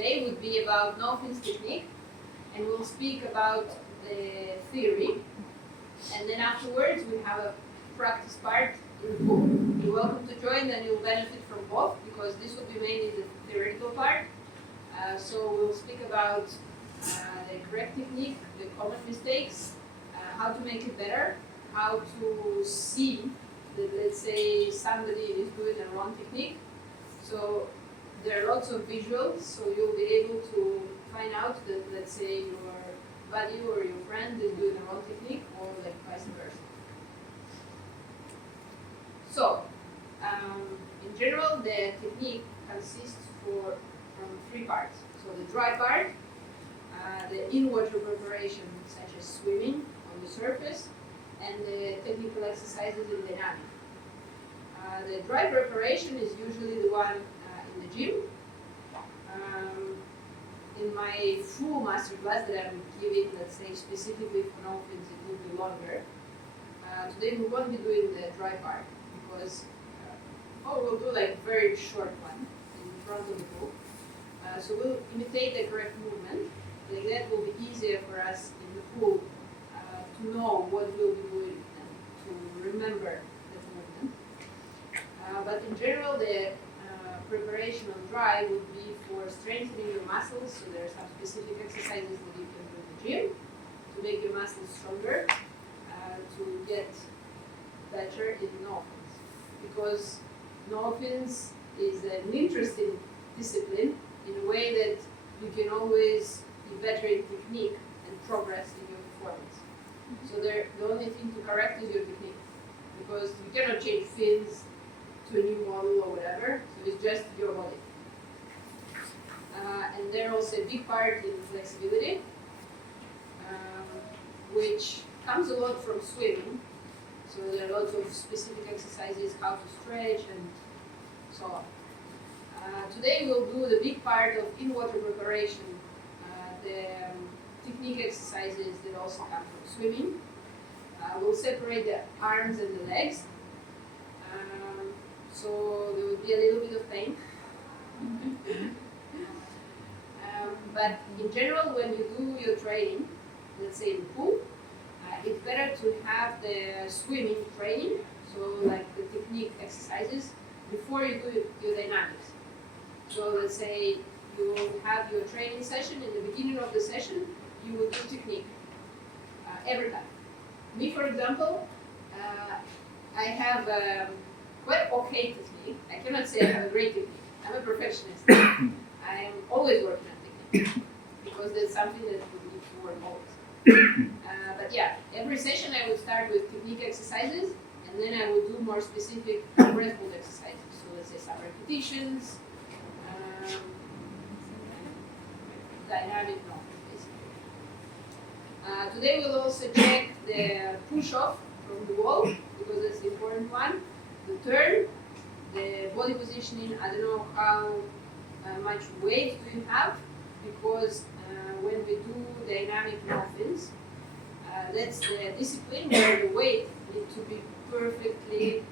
today would be about no-fins technique, and we'll speak about the theory, and then afterwards we have a practice part in the pool. You're welcome to join, and you'll benefit from both, because this will be mainly the theoretical part. So we'll speak about the correct technique, the common mistakes, how to make it better, how to see that, let's say, somebody is doing a wrong technique. So there are lots of visuals, so you'll be able to find out that, let's say, your buddy or your friend is doing the wrong technique, or like vice versa. So, in general, the technique consists from three parts. So the dry part, the in-water preparation, such as swimming on the surface, and the technical exercises in dynamic. The dry preparation is usually the one in the gym. In my full masterclass that I'm giving, let's say specifically for no-fins, it will be longer. Today we won't be doing the dry part, because we'll do like a very short one in front of the pool. So we'll imitate the correct movement. Like that will be easier for us in the pool to know what we'll be doing and to remember that movement. But in general, the preparation on dry would be for strengthening your muscles. So there are some specific exercises that you can do in the gym to make your muscles stronger, to get better in no-fins. Because no-fins is an interesting discipline in a way that you can always be better in technique and progress in your performance. So the only thing to correct is your technique, because you cannot change fins to a new model or whatever, so it's just your body. And there's also a big part in flexibility, which comes a lot from swimming. So there are lots of specific exercises, how to stretch and so on. Today we'll do the big part of in-water preparation, the technique exercises that also come from swimming. We'll separate the arms and the legs. So there will be a little bit of pain. But in general, when you do your training, let's say in the pool, it's better to have the swimming training, so like the technique exercises, before you do your dynamics. So let's say you will have your training session. In the beginning of the session, you will do technique every time. Me, for example, I have quite okay technique. I cannot say I have a great technique. I'm a perfectionist. I am always working on technique, because that's something that we need to work always. But yeah, every session I will start with technique exercises, and then I will do more specific breath hold exercises. So let's say some repetitions, dynamic movement, basically. Today we'll also check the push-off from the wall, because that's the important one. The turn, the body positioning. I don't know how much weight do you have, because when we do dynamic no-fins, that's the discipline where the weight needs to be perfectly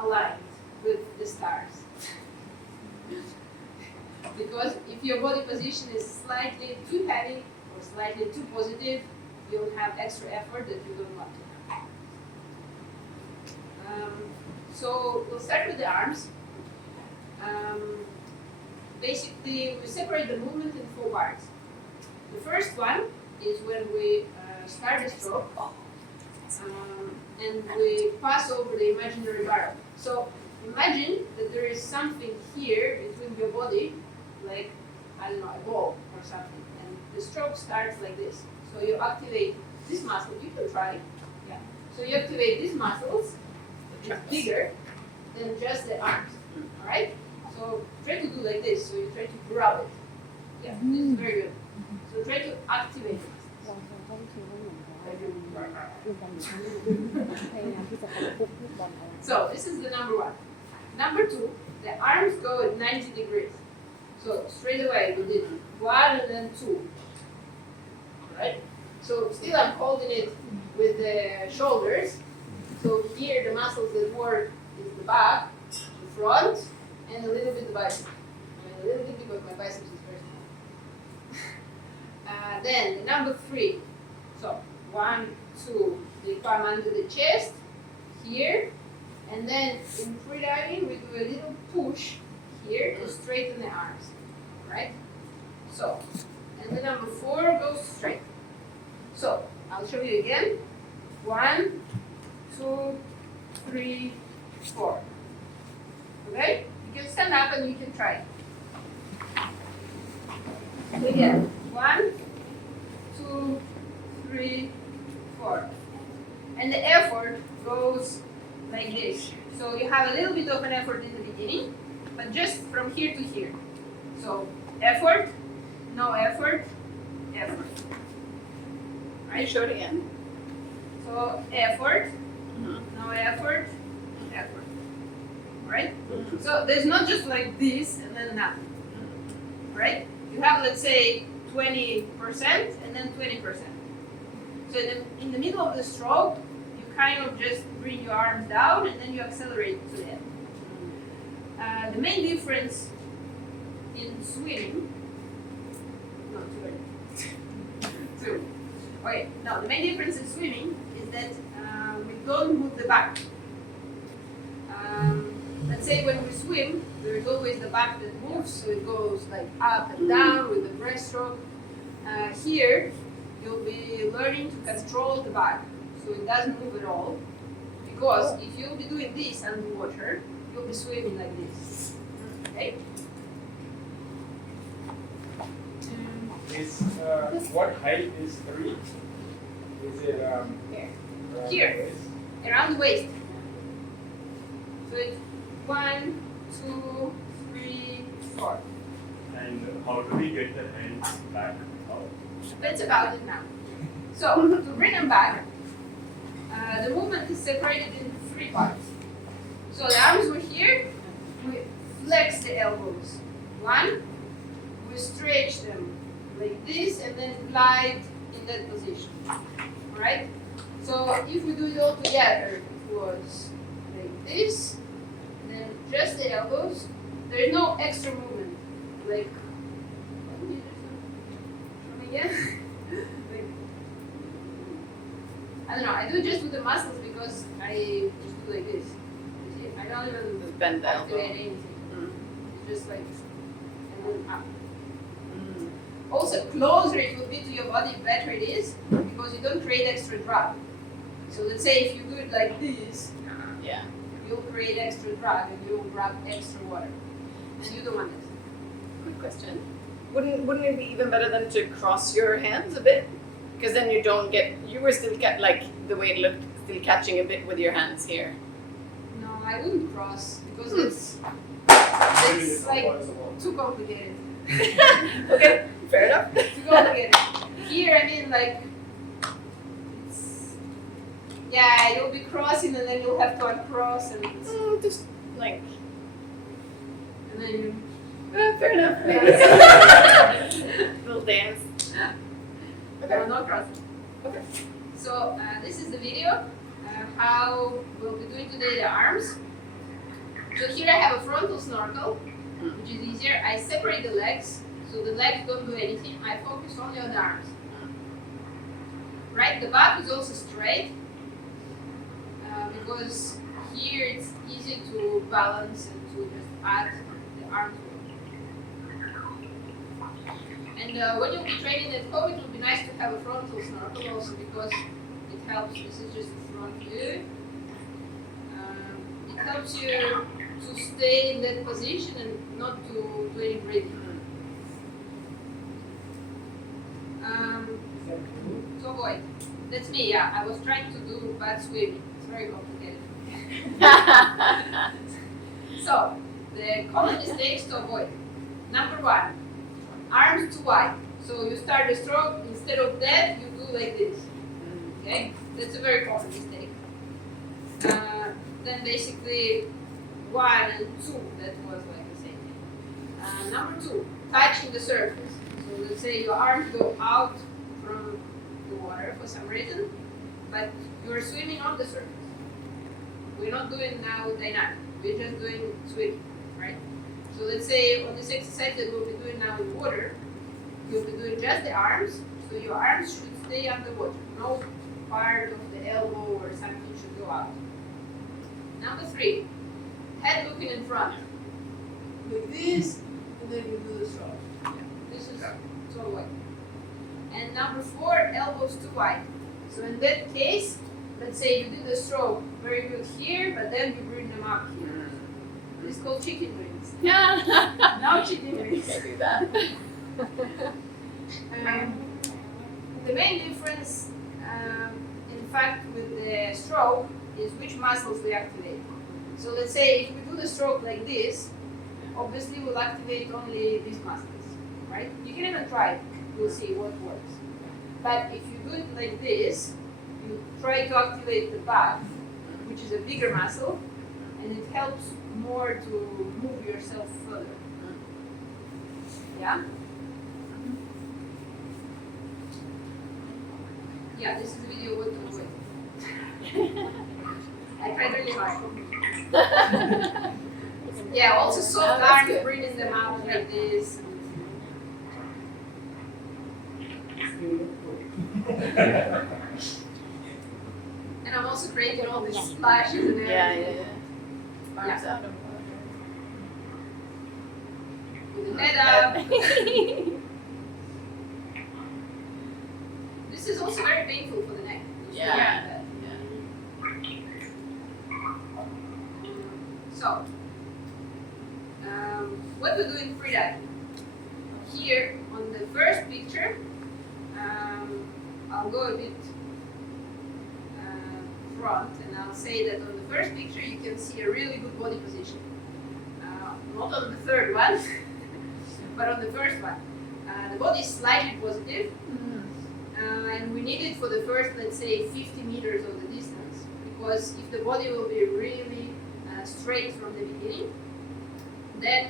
aligned with the stars. Because if your body position is slightly too heavy or slightly too positive, you'll have extra effort that you don't want to have. So we'll start with the arms. Basically, we separate the movement in 4 parts. The first one is when we start the stroke, and we pass over the imaginary barrel. So imagine that there is something here between your body, like, I don't know, a ball or something, and the stroke starts like this. So you activate this muscle. You can try. Yeah. So you activate these muscles. It's bigger than just the arms. All right. So try to do like this. So you try to grab it. Yeah, this is very good. So try to activate it. So this is the number 1. Number 2, the arms go at 90 degrees. So straight away we did 1 and then 2. Right? So still I'm holding it with the shoulders. So here the muscles that work is the back, the front, and a little bit the bicep. I mean a little bit because my biceps is very small. Then the number 3. So 1, 2, they come under the chest here, and then in free diving we do a little push here to straighten the arms, right? So, and the number 4 goes straight. So I'll show you again. 1, 2, 3, 4. Okay? You can stand up and you can try it. So again, 1, 2, 3, 4. And the effort goes like this. So you have a little bit of an effort in the beginning, but just from here to here. So effort, no effort, effort. Right? Show it again. So effort, no effort, effort. Right? So there's not just like this and then nothing. Right? You have, let's say, 20% and then 20%. So in the middle of the stroke, you kind of just bring your arms down and then you accelerate to the end. The main difference in swimming, the main difference in swimming is that we don't move the back. Let's say when we swim, there's always the back that moves, so it goes like up and down with the breaststroke. Here, you'll be learning to control the back, so it doesn't move at all. Because if you'll be doing this underwater, you'll be swimming like this. Okay? What height is 3? Is it Here, around the waist. So it's 1, 2, 3, 4. And how do we get the hands back out? That's about it now. So to bring them back, the movement is separated into 3 parts. So the arms were here, we flex the elbows. 1, we stretch them like this and then glide in that position. Alright? So if we do it all together, it was like this, then just the elbows. There is no extra movement. Like, again? Like, I don't know, I do it just with the muscles because I just do like this. You see? I don't even Just bend the elbow. activate anything. It's just like, and then up. Also, closer it will be to your body, better it is, because you don't create extra drag. So let's say if you do it like this, you'll create extra drag and you'll grab extra water. And you don't want this. Quick question. Wouldn't it be even better than to cross your hands a bit? Because then you were still like the way it looked, still catching a bit with your hands here. No, I wouldn't cross because it's like too complicated. Okay, fair enough. Too complicated. Here, I mean, like, you'll be crossing and then you'll have to uncross and Just like. and then you. Fair enough. Little dance. Okay. No crossing. Okay. So this is the video. How we'll be doing today the arms. So here I have a frontal snorkel, which is easier. I separate the legs, so the legs don't do anything. I focus only on the arms. Right? The back is also straight because here it's easy to balance and to just add the arms. And when you'll be training at home, it would be nice to have a frontal snorkel also because it helps. This is just the front view. It helps you to stay in that position and not to do any breathing. To avoid. That's me, yeah. I was trying to do bad swimming. It's very complicated. So, the common mistakes to avoid. Number 1, arms too wide. So you start the stroke, instead of that, you do like this. Okay? That's a very common mistake. Then basically 1 and 2, that was like the same thing. Number 2, touching the surface. So let's say your arms go out from the water for some reason, but you're swimming on the surface. We're not doing now dynamic, we're just doing swimming, right? So let's say on this exercise that we'll be doing now in water, you'll be doing just the arms, so your arms should stay underwater. No part of the elbow or something should go out. Number 3, head looking in front. Like this, and then you do the stroke. This is so wide. And number 4, elbows too wide. So in that case, let's say you did the stroke very good here, but then you bring them up here. This is called chicken wings. Yeah. Now chicken wings. I do that. The main difference, in fact, with the stroke is which muscles we activate. So let's say if we do the stroke like this, obviously we'll activate only these muscles, right? You can even try it. We'll see what works. But if you do it like this, you try to activate the back, which is a bigger muscle, and it helps more to move yourself further. Yeah? Yeah, this is a video what to avoid. I tried really hard. Yeah, also soft arms, bringing them out like this. And I'm also creating all these splashes and everything. Yeah. Arms out of With the head up. This is also very painful for the neck. Yeah. So, what we do in freediving? Here on the first picture, I'll go a bit front, and I'll say that on the first picture you can see a really good body position. Not on the third one, but on the first one. The body is slightly positive, and we need it for the first, let's say, 50 meters of the distance, because if the body will be really straight from the beginning, then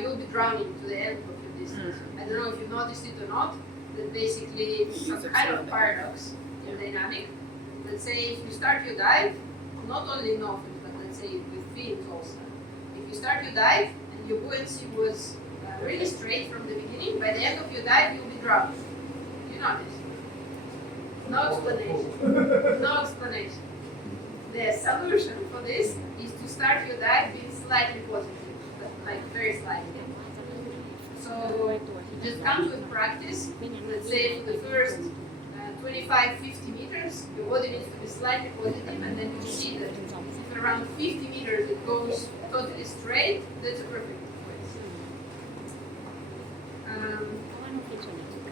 you'll be drowning to the end of your distance. I don't know if you noticed it or not, that basically it's some kind of paradox in dynamic. Let's say if you start your dive, not only in offense, but let's say with fins also. If you start your dive and your buoyancy was really straight from the beginning, by the end of your dive you'll be drowning. You know this. No explanation. No explanation. The solution for this is to start your dive being slightly positive, but like very slightly. So just comes with practice. Let's say for the first 25-50 meters, your body needs to be slightly positive, and then you see that if around 50 meters it goes totally straight, that's a perfect place.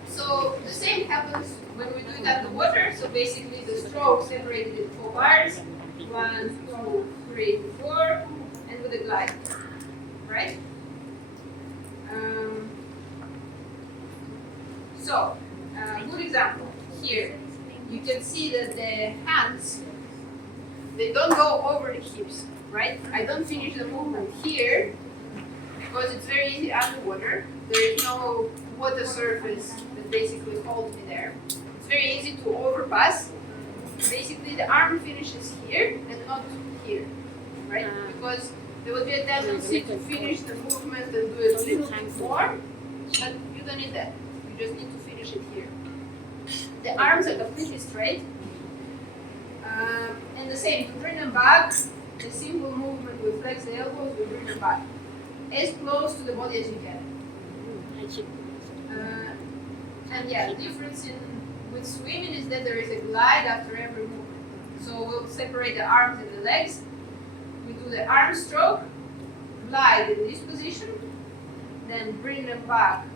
So the same happens when we do it underwater. So basically the stroke separated in 4 bars, 1, 2, 3, 4, and with a glide, right? Good example. Here, you can see that the hands, they don't go over the hips, right? I don't finish the movement here because it's very easy underwater. There is no water surface that basically holds me there. It's very easy to overpass. Basically, the arm finishes here and not here, right? Because there will be a tendency to finish the movement and do a little bit more, but you don't need that. You just need to finish it here. The arms are completely straight. And the same, to bring them back, a simple movement, we flex the elbows, we bring them back. As close to the body as you can. And yeah, the difference with swimming is that there is a glide after every movement. So we'll separate the arms and the legs. We do the arm stroke, glide in this position, then bring them back,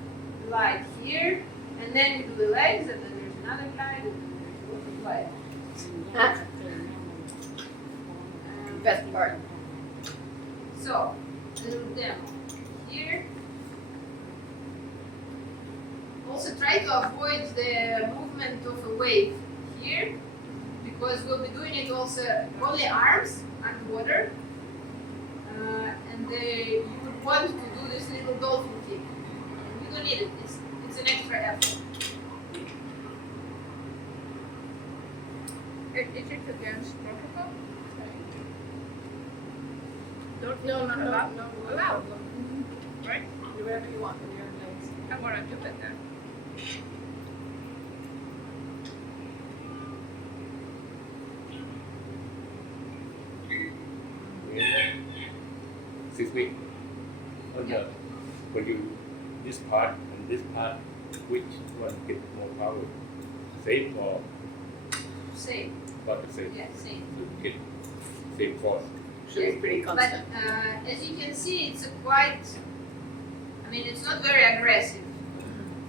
glide here, and then we do the legs, and then there's another glide, and then there's another glide. Best part. So, a little demo here. Also try to avoid the movement of a wave here, because we'll be doing it also only arms underwater, and you would want to do this little dolphin kick. You don't need it, it's an extra effort. Is it against protocol? No. Allowed. Right? Do whatever you want with your legs. I'm gonna do it then. 6 weeks. When you this part and this part, which one get more power? Same or Same. about the same? Yeah, same. So you get same force. Should be pretty But constant. as you can see, it's a quite. I mean, it's not very aggressive,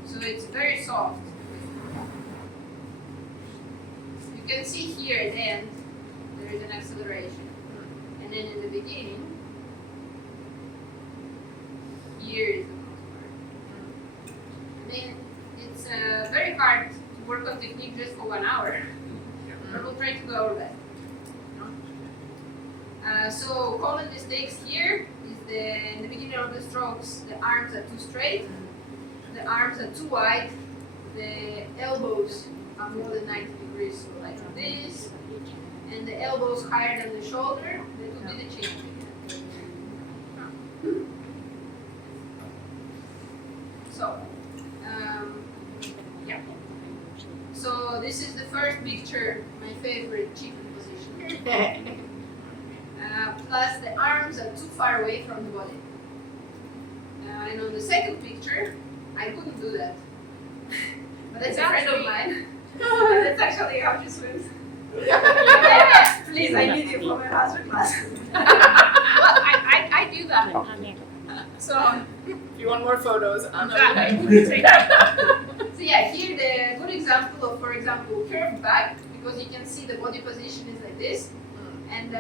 so it's very soft. You can see here at the end there is an acceleration, and then in the beginning, here is the most part. I mean, it's very hard to work on technique just for 1 hour. But we'll try to do our best. So common mistakes here is in the beginning of the strokes, the arms are too straight, the arms are too wide, the elbows are more than 90 degrees, so like this, and the elbows higher than the shoulder. That would be the change. So, yeah. So this is the first picture, my favorite chicken position. Plus the arms are too far away from the body. And on the second picture, I couldn't do that. But that's a friend of mine. And that's actually how she swims. Yeah, please, I need you for my masterclass. Well, I do that. So, If you want more photos, I'm so yeah, here the good example of, for example, curved back, because you can see the body position is like this, and the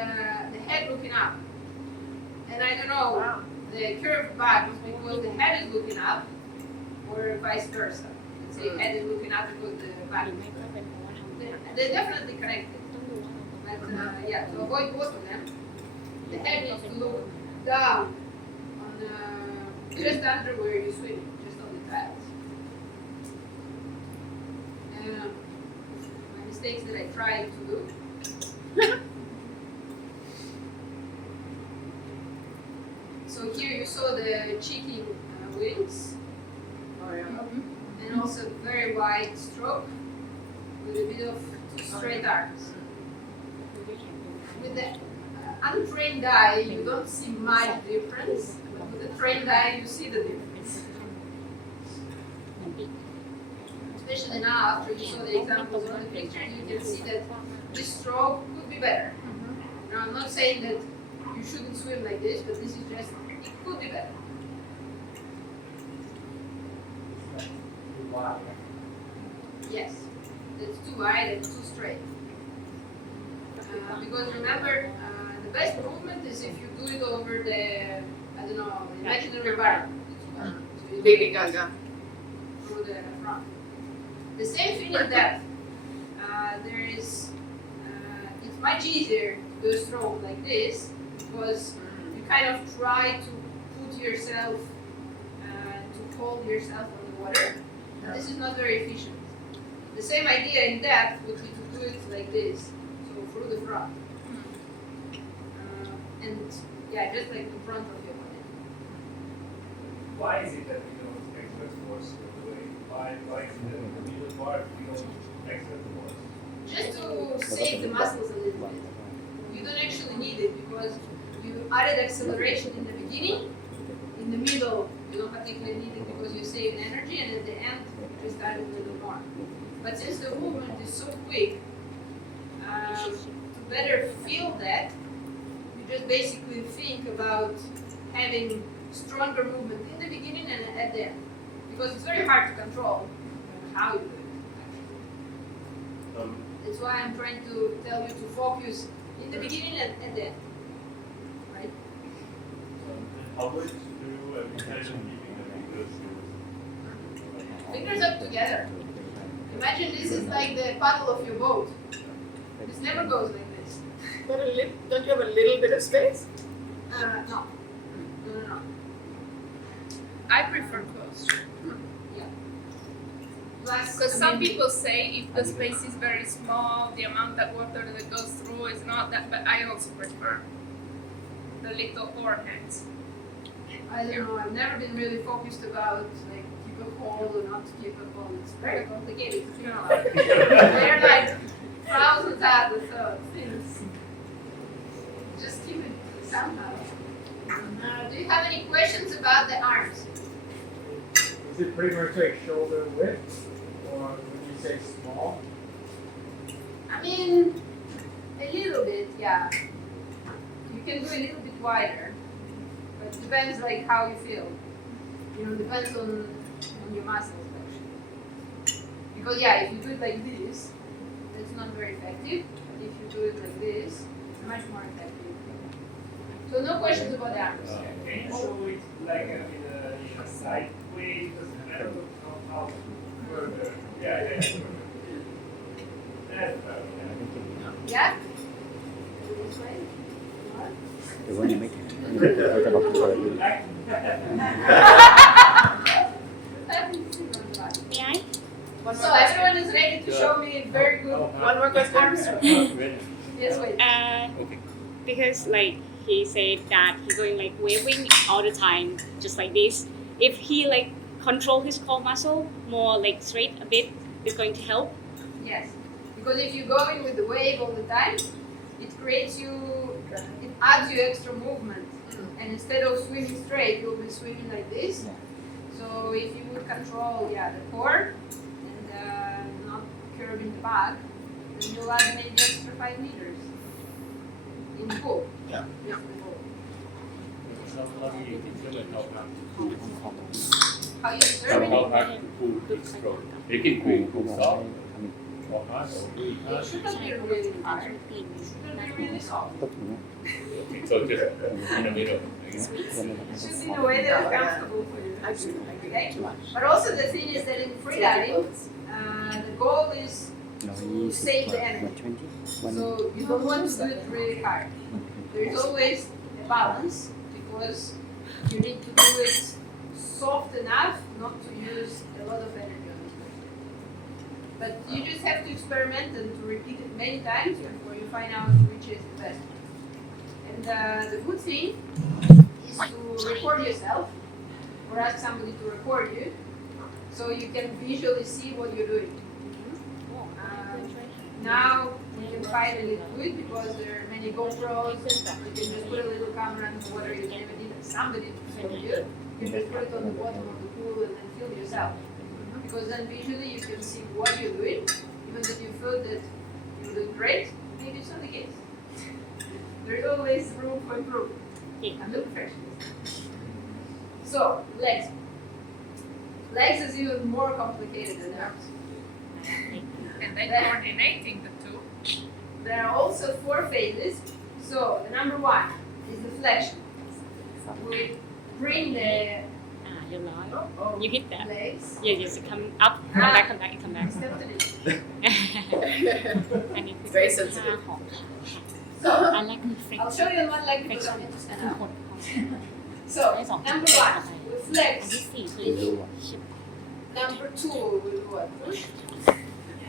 head looking up. And I don't know, the curved back is because the head is looking up, or vice versa. Let's say head is looking up because the back is looking up. They're definitely connected. But yeah, to avoid both of them, the head needs to look down on just under where you're swimming, just on the pads. My mistakes that I try to do. So here you saw the chicken wings, and also very wide stroke with a bit of two straight arms. With the untrained eye, you don't see much difference, but with the trained eye, you see the difference. Especially now, after you saw the examples on the picture, you can see that this stroke could be better. Now, I'm not saying that you shouldn't swim like this, but this is just, it could be better. Yes, it's too wide and too straight. Because remember, the best movement is if you do it over the, I don't know, imaginary bar. So you Baby Gaga. through the front. The same thing in depth. There is, it's much easier to do a stroke like this because you kind of try to put yourself, to hold yourself on the water. And this is not very efficient. The same idea in depth would be to do it like this, so through the front. And yeah, just like the front of your body. Why is it that we don't exert force all the way? Why is it that in the middle part we don't exert force? Just to save the muscles a little bit. You don't actually need it because you added acceleration in the beginning, in the middle you don't particularly need it because you save energy, and at the end you just add a little more. But since the movement is so quick, to better feel that, you just basically think about having stronger movement in the beginning and at the end. Because it's very hard to control how you do it, actually. That's why I'm trying to tell you to focus in the beginning and at the end. Right? How much do you every time keeping the fingers close? Fingers up together. Imagine this is like the paddle of your boat. This never goes like this. But don't you have a little bit of space? No. No. I prefer close. Yeah. Plus, Because I some mean, people say if the space is very small, the amount of water that goes through is not that, but I also prefer the little oar hands. I don't know, I've never been really focused about like keep a hold or not to keep a hold. It's very complicated, you know. There are like thousands of things. Just keep it somehow. Do you have any questions about the arms? Is it pretty much like shoulder width, or would you say small? I mean, a little bit, yeah. You can do a little bit wider, but it depends like how you feel. You know, depends on your muscles actually. Because yeah, if you do it like this, that's not very effective. But if you do it like this, it's much more effective. So no questions about the arms. Can you show it like in a side way? Because I don't know how further. Yeah. That's better. Yeah? This way? What? หรือว่ายังไม่ถึงเราจะบอกเปิดอยู่ May I? One So more question. everyone is ready to show me very good One more question. arms. Yes, wait. Okay. Because like he said that he's going like waving all the time, just like this. If he like control his core muscle more like straight a bit, it's going to help. Yes. Because if you go in with the wave all the time, it adds you extra movement. And instead of swimming straight, you'll be swimming like this. Yeah. So if you would control, the core and not curving the back, then you'll add maybe extra 5 meters in the pool. Yeah. Just the pool. เรามีเรื่องเราทำ How you เรา observe it? ทำคูลสโตรกเด็กกินคูลคูลซอฟต์ออกมาสูง It shouldn't be really hard. It shouldn't be really soft. ตกอย่างเงี้ย so just in the middle It should be the way that is comfortable for you. Okay? But also the thing is that in freediving, the goal is 120 กว่า120 so you don't want to do it really hard. There is always a balance because you need to do it soft enough not to use a lot of energy on it. But you just have to experiment and to repeat it many times before you find out which is the best. And the good thing is to record yourself or ask somebody to record you so you can visually see what you're doing. Now you can finally do it because there are many GoPros. You can just put a little camera in the water. You never need somebody to film you. You can just put it on the bottom of the pool and then film yourself. Because then visually you can see what you're doing. Even if you feel that you're doing great, maybe it's not the case. There's always room for improvement. I'm the perfectionist. So, legs. Legs is even more complicated than arms. And then coordinating the two. There are also 4 phases. So, the number 1 is the flexion. We bring the เรียบร้อย oh, You hit that. legs. Yes, come up, come back, come back, come back. Step to this. อันนี้คือ Very ท่า sensitive. ของ So, I like the flex I'll show you on one leg because I need to stand คือ up. คน So, number 1, we อัน flex. ที่สี่คือ ไม่รู้อ่ะ Number 2, we do what? Push.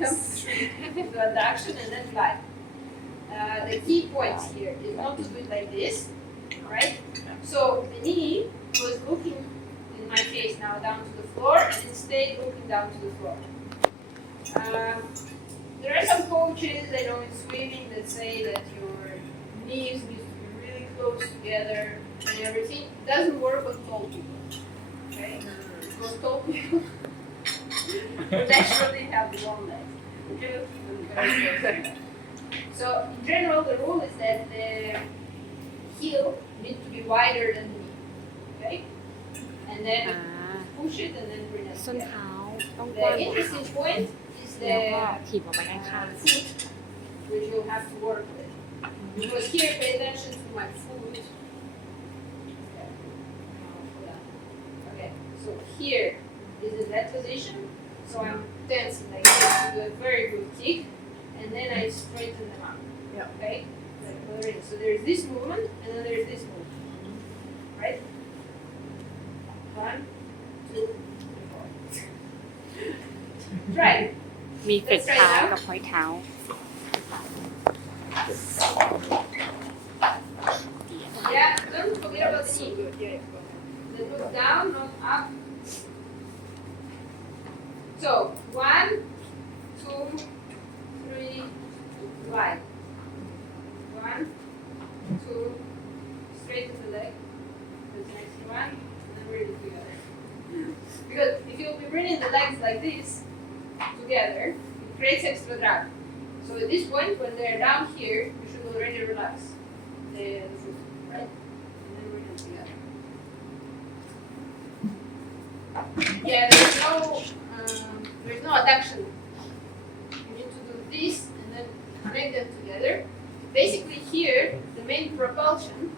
Number 3, we do adduction and then glide. The key points here is not to do it like this, alright? So, the knee was looking, in my case now, down to the floor and it stayed looking down to the floor. There are some coaches I know in swimming that say that your knees need to be really close together and everything. It doesn't work on tall people. Okay? Because tall people naturally have long legs. You cannot keep them very close. So in general the rule is that the heel needs to be wider than the knee. Okay? And then push it and then bring it ส้น together. เท้าต้องกว้าง The กว่าเข่า interesting point is แล้วก็ the ถีบออกไปด้านข้าง foot, which you'll have to work with. Because here, pay attention to my foot. Okay, so here is in that position. So I'm tensing like this to do a very good kick, and then I straighten them out. Yeah. Okay? Like ballerina. So there's this movement, and then there's this movement. Right? 1, 2, 3, 4. Try it. มีเกล็ดเท้ากับห้อยเท้า Yeah, don't forget about the knee. Then look down, not up. So 1, 2, 3, wide. 1, 2, straighten the leg. The next one, and then bring it together. Because if you'll be bringing the legs like this together, it creates extra drag. So at this point, when they're down here, you should already relax the foot, right? And then bring them together. Yeah, there's no adduction. You need to do this and then connect them together. Basically here, the main propulsion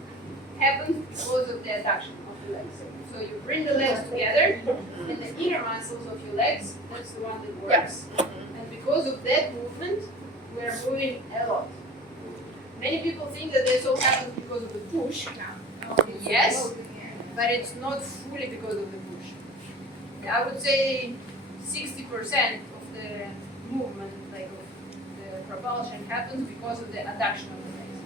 happens because of the adduction of the legs. So you bring the legs together, and the inner muscles of your legs, that's the one that works. And because of that movement, we are moving a lot. Many people think that this all happens because of the push. Yes, but it's not fully because of the push. I would say 60% of the movement, like of the propulsion, happens because of the adduction of the legs.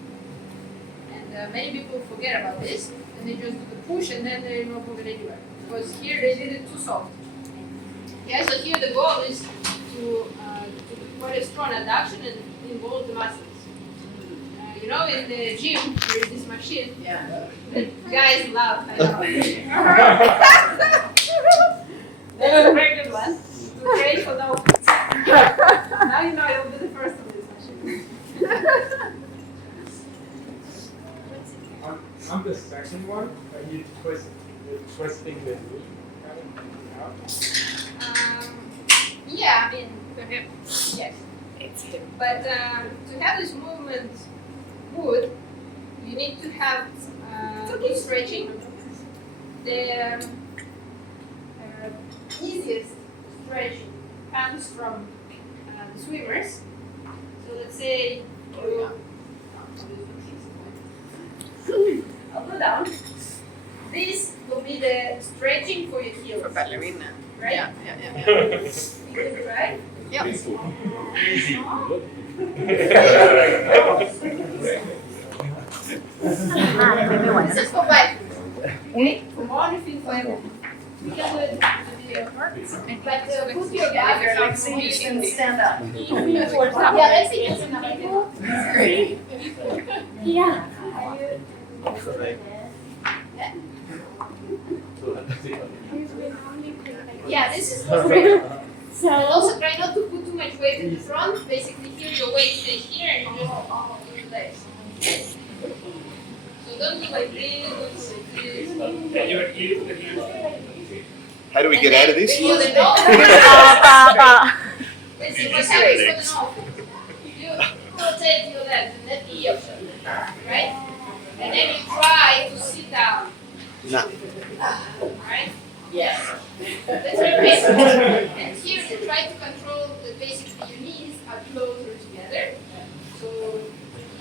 And many people forget about this, and they just do the push, and then they're not moving anywhere. Because here they did it too soft. Yeah, so here the goal is to put a strong adduction and involve the muscles. You know, in the gym, there is this machine that guys love. I know. That's a very good one to train for dolphins. Now you know you'll be the first on this machine. On the second one, are you twisting the knee out? Yeah, I mean, The hip. yes. It's him. But to have this movement good, you need to have good stretching. The easiest stretch comes from the swimmers. So let's say I'll go down. This will be the stretching for your heels. For ballerina. Right? Yeah. You can try. Yeah. Easy. This is for life. Okay? For monitoring for everything. You can do it in the video. But put your back. Like so you can stand up. Yeah, let's see just another video. Yeah. Yeah, this is for free. And So also try not to put too much weight in the front. Basically here your weight stays here and you just do the legs. So don't do like this, don't do like this. And you're in the heel. How do we get out of this? For the nose. Let's see what happens for the nose. You rotate your legs and let the heel right? And then you try to sit down. No. Right? Yes. Let's repeat. And here you try to control that basically your knees are closer together. So,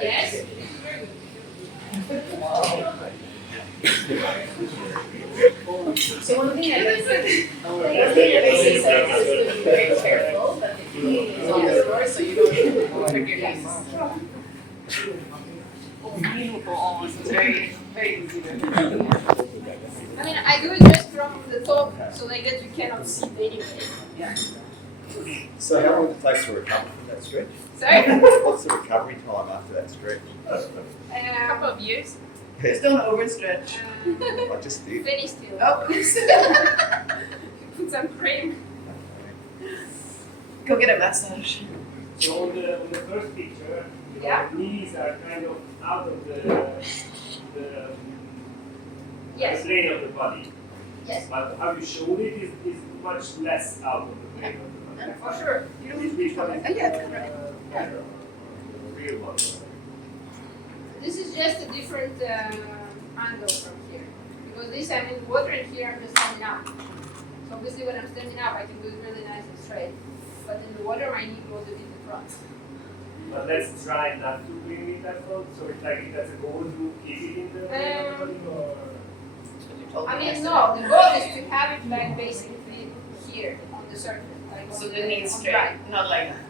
yes, this is very good. So one thing I says is to be very careful that the key is on the floor so you don't hurt your knees. It's very easy to I mean, I do it just from the top, so like that you cannot sit anyway. So how long does it take to recover from that stretch? Sorry? What's the recovery time after that stretch? A couple of years. Just don't overstretch. I just did. Finish still. Oh, Put some cream. go get a massage. So on the first picture, Yeah. the knees are kind of out of the Yes. plane of the body. Yes. But how you showed it is much less out of the plane of the body. For sure. Which one is Yeah. real one? This is just a different angle from here. Because this I'm in the water and here I'm just standing up. So obviously when I'm standing up I can do it really nice and straight. But in the water my knee goes a bit in front. But let's try not to bring it that front. So it's like that's a goal to keep it in the plane of the body, or I mean no, the goal is to have it like basically here on the surface. Like So on the knees on straight, right. not like that.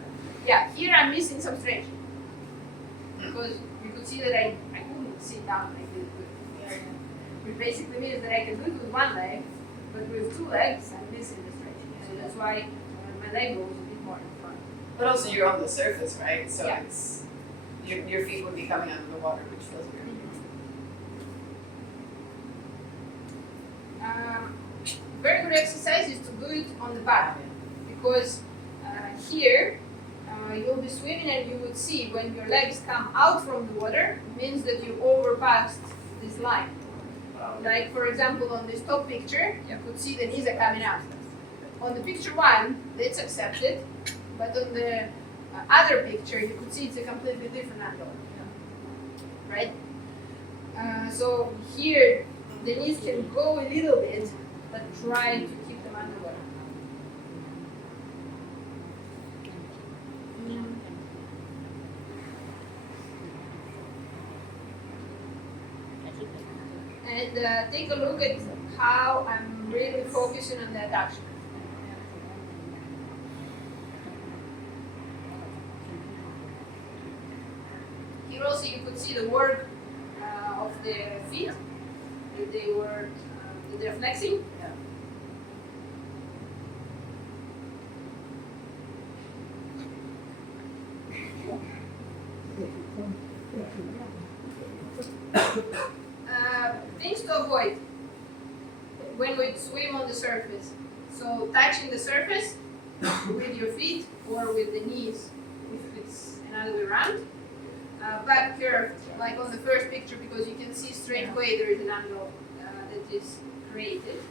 Yeah, here I'm missing some stretch. Because you could see that I couldn't sit down like this. Which basically means that I can do it with one leg, but with two legs I'm missing the stretch. So that's why when my leg goes a bit more in front. But also you're on the surface, right? So Yeah. it's your feet would be coming out of the water, which feels weird. Very good exercise is to do it on the back, because here you'll be swimming and you would see when your legs come out from the water, it means that you overpassed this line. Like for example on this top picture, you could see the knees are coming out. On the picture one, it's accepted, but on the other picture, you could see it's a completely different angle, right? So here, the knees can go a little bit, but try to keep them underwater. And take a look at how I'm really focusing on the adduction. Here also you could see the work of the feet, that they're flexing. Things to avoid when we swim on the surface. So touching the surface with your feet or with the knees if it's another way around. Back curved, like on the first picture, because you can see straight away there is an angle that is created.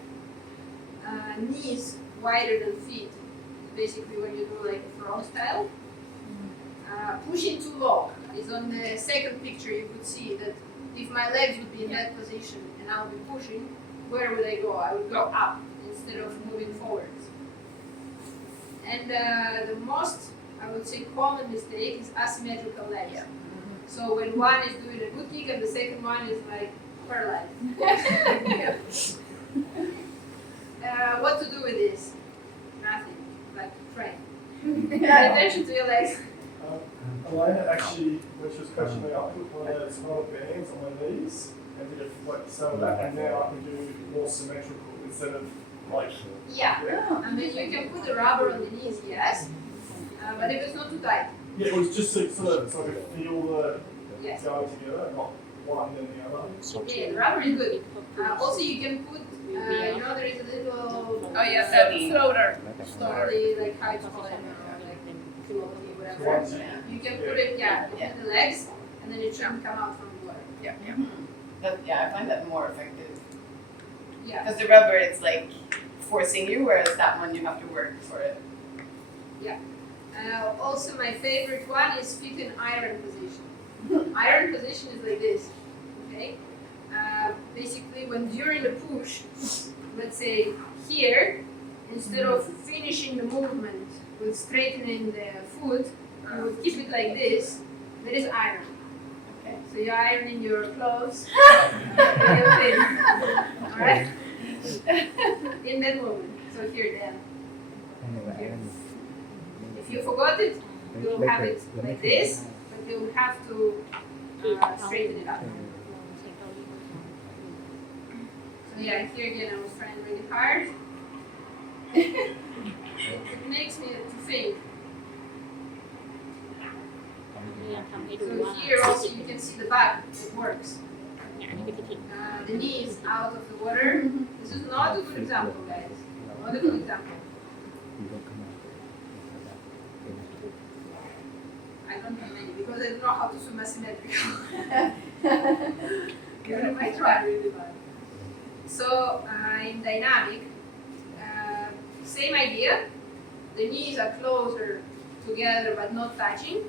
Knees wider than feet, basically when you do like a frog style. Pushing too low is on the second picture. You could see that if my legs would be in that position and I would be pushing, where would I go? I would go up instead of moving forwards. And the most, I would say, common mistake is asymmetrical legs. Yeah. So when one is doing a good kick and the second one is like paralyzed. What to do with this? Nothing. Like train. Pay attention to your legs. Elena actually, when she was coaching me, I put one of those small bands on my knees and did a flex so that, and now I can do more symmetrical instead of like. Yeah. I mean, you can put the rubber on the knees, yes, but if it's not too tight. Yeah, it was just so I could feel the Yes. going together, not one then the other. Yeah, the rubber is good. Also, you can put, there is a little. Oh yes, that floater. Like how to call it, like floaty, whatever. You can put it, between the legs, and then it shouldn't come out from the water. I find that more effective. Yeah. Because the rubber, it's like forcing you, whereas that one you have to work for it. Also, my favorite one is feet in iron position. Iron position is like this. Okay. Basically, when during the push, let's say here, instead of finishing the movement with straightening the foot, you would keep it like this. That is iron. Okay. So you're ironing your clothes with your feet. Alright? In that movement. So here then. Here. If you forgot it, you'll have it like this, but you'll have to straighten it up. So here again I was trying really hard. It makes me to think. So here also you can see the back, it works. The knees out of the water. This is not a good example, guys. Not a good example. I don't have many because I don't know how to swim asymmetrical. Even if I try really bad. So in dynamic, same idea. The knees are closer together but not touching.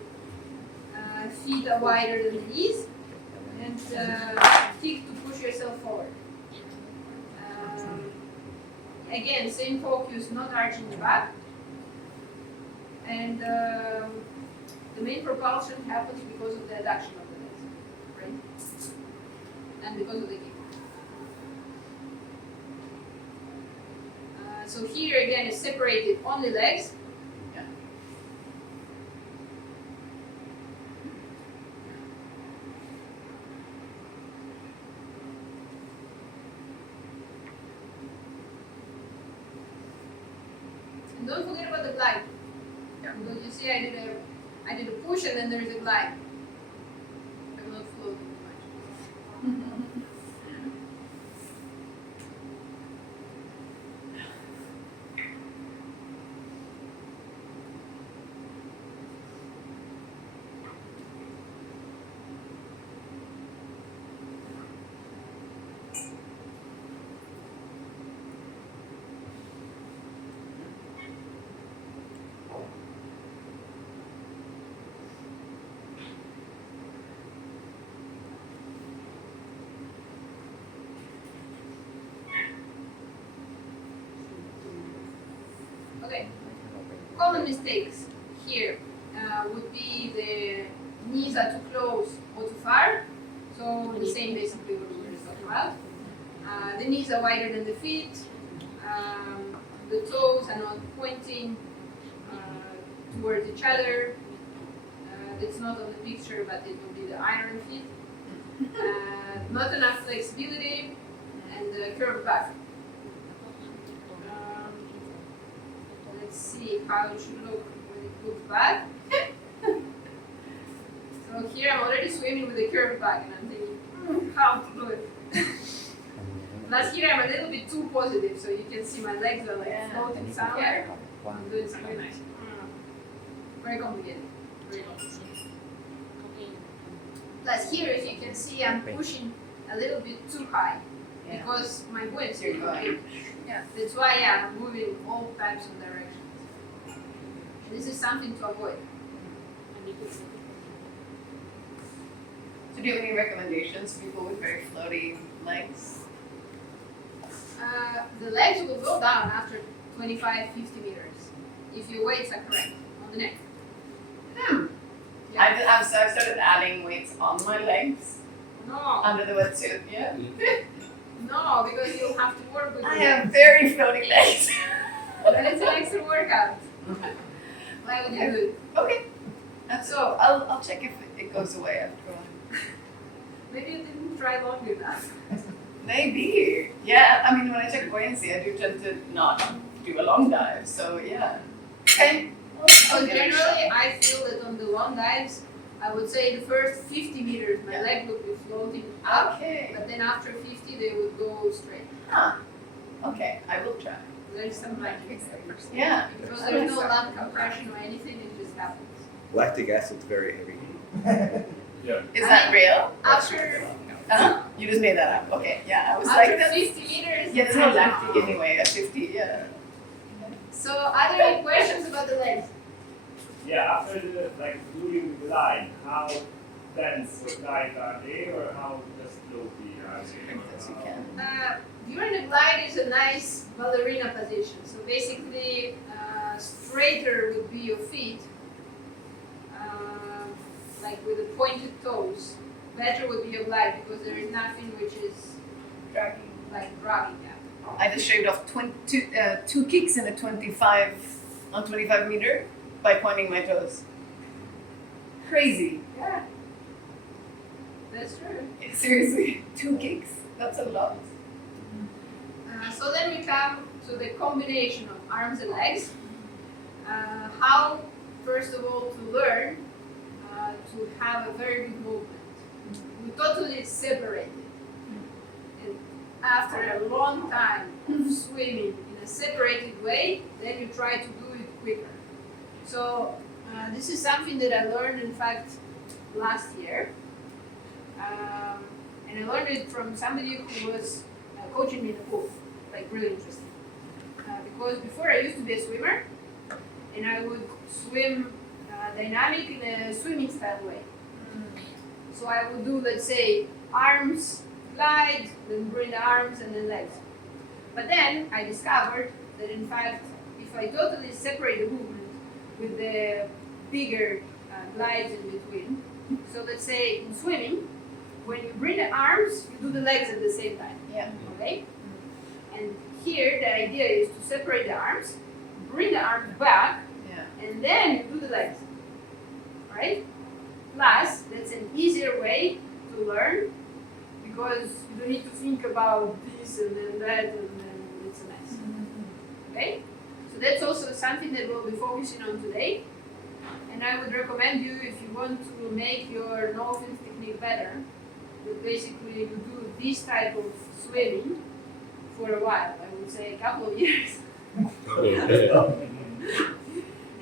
Feet are wider than the knees, and kick to push yourself forward. Again, same focus, not arching the back. And the main propulsion happens because of the adduction of the legs, right? And because of the kick. So here again is separated only legs. And And don't forget about the glide. Because you see, I did a push and then there's a glide. I'm not floating too much. Okay. Common mistakes here would be the knees are too close or too far. So the same basically what we were just talking about. The knees are wider than the feet. The toes are not pointing towards each other. It's not on the picture, but it will be the iron feet. Not enough flexibility and curved back. Let's see how it should look when it goes back. So here I'm already swimming with a curved back and I'm thinking, how to do it. Plus here I'm a little bit too positive, so you can see my legs are like floating somewhere. I'm doing something nice. Very complicated. Very complicated. Plus here, if you can see, I'm pushing a little bit too high because my buoyancy is going. Yeah, that's why I'm moving all types of directions. This is something to avoid. So do you have any recommendations for people with very floaty legs? The legs will go down after 25, 50 meters if your weights are correct on the neck. I've started adding weights on my legs No, under the wetsuit. Yeah. no, because you'll have to work with I the have legs. very floaty legs. Then it's an extra workout. Why would you do it? Okay. So I'll check if it goes away after a while. Maybe you didn't try long enough. Maybe. Yeah. I mean, when I check buoyancy, I do tend to not do a long dive. So yeah. Okay. So generally, I feel that on the long dives, I would say the first 50 meters, my leg would be floating up, Okay. but then after 50, they would go straight. Okay. I will try. There's some magic there. Yeah. Because there's no lung compression or anything, it just happens. Lactic acid's very heavy. Is that real? After You just made that up. Okay. Yeah. I was after like, that's, 50 meters, yeah, there's no lactic anyway at 50. Yeah. So are there any questions about the legs? Yeah, after doing the glide, how dense or light are they, or how just floaty are they? Yes, you can. During the glide is a nice ballerina position. So basically, straighter would be your feet, like with the pointed toes. Better would be your glide because there is nothing which is Dragging. like dragging that. I just shaved off 2 kicks in a 25 meter by pointing my toes. Crazy. Yeah, that's true. Seriously, 2 kicks? That's a lot. So then we come to the combination of arms and legs. How, first of all, to learn to have a very good movement. We totally separated. And after a long time of swimming in a separated way, then you try to do it quicker. So this is something that I learned, in fact, last year. And I learned it from somebody who was coaching me in the pool. Like really interesting. Because before I used to be a swimmer, and I would swim dynamic in a swimming style way. So I would do, let's say, arms, glide, then bring the arms and then legs. But then I discovered that in fact, if I totally separate the movement with the bigger glides in between, so let's say in swimming, when you bring the arms, you do the legs at the same time. Yeah. Okay? And here the idea is to separate the arms, bring the arms back, Yeah. and then you do the legs. Right? Plus, that's an easier way to learn because you don't need to think about this and then that and then it's a mess. Okay? So So that's also something that we'll be focusing on today. And I would recommend you, if you want to make your no fins technique better, that basically you do this type of swimming for a while. I would say a couple of years.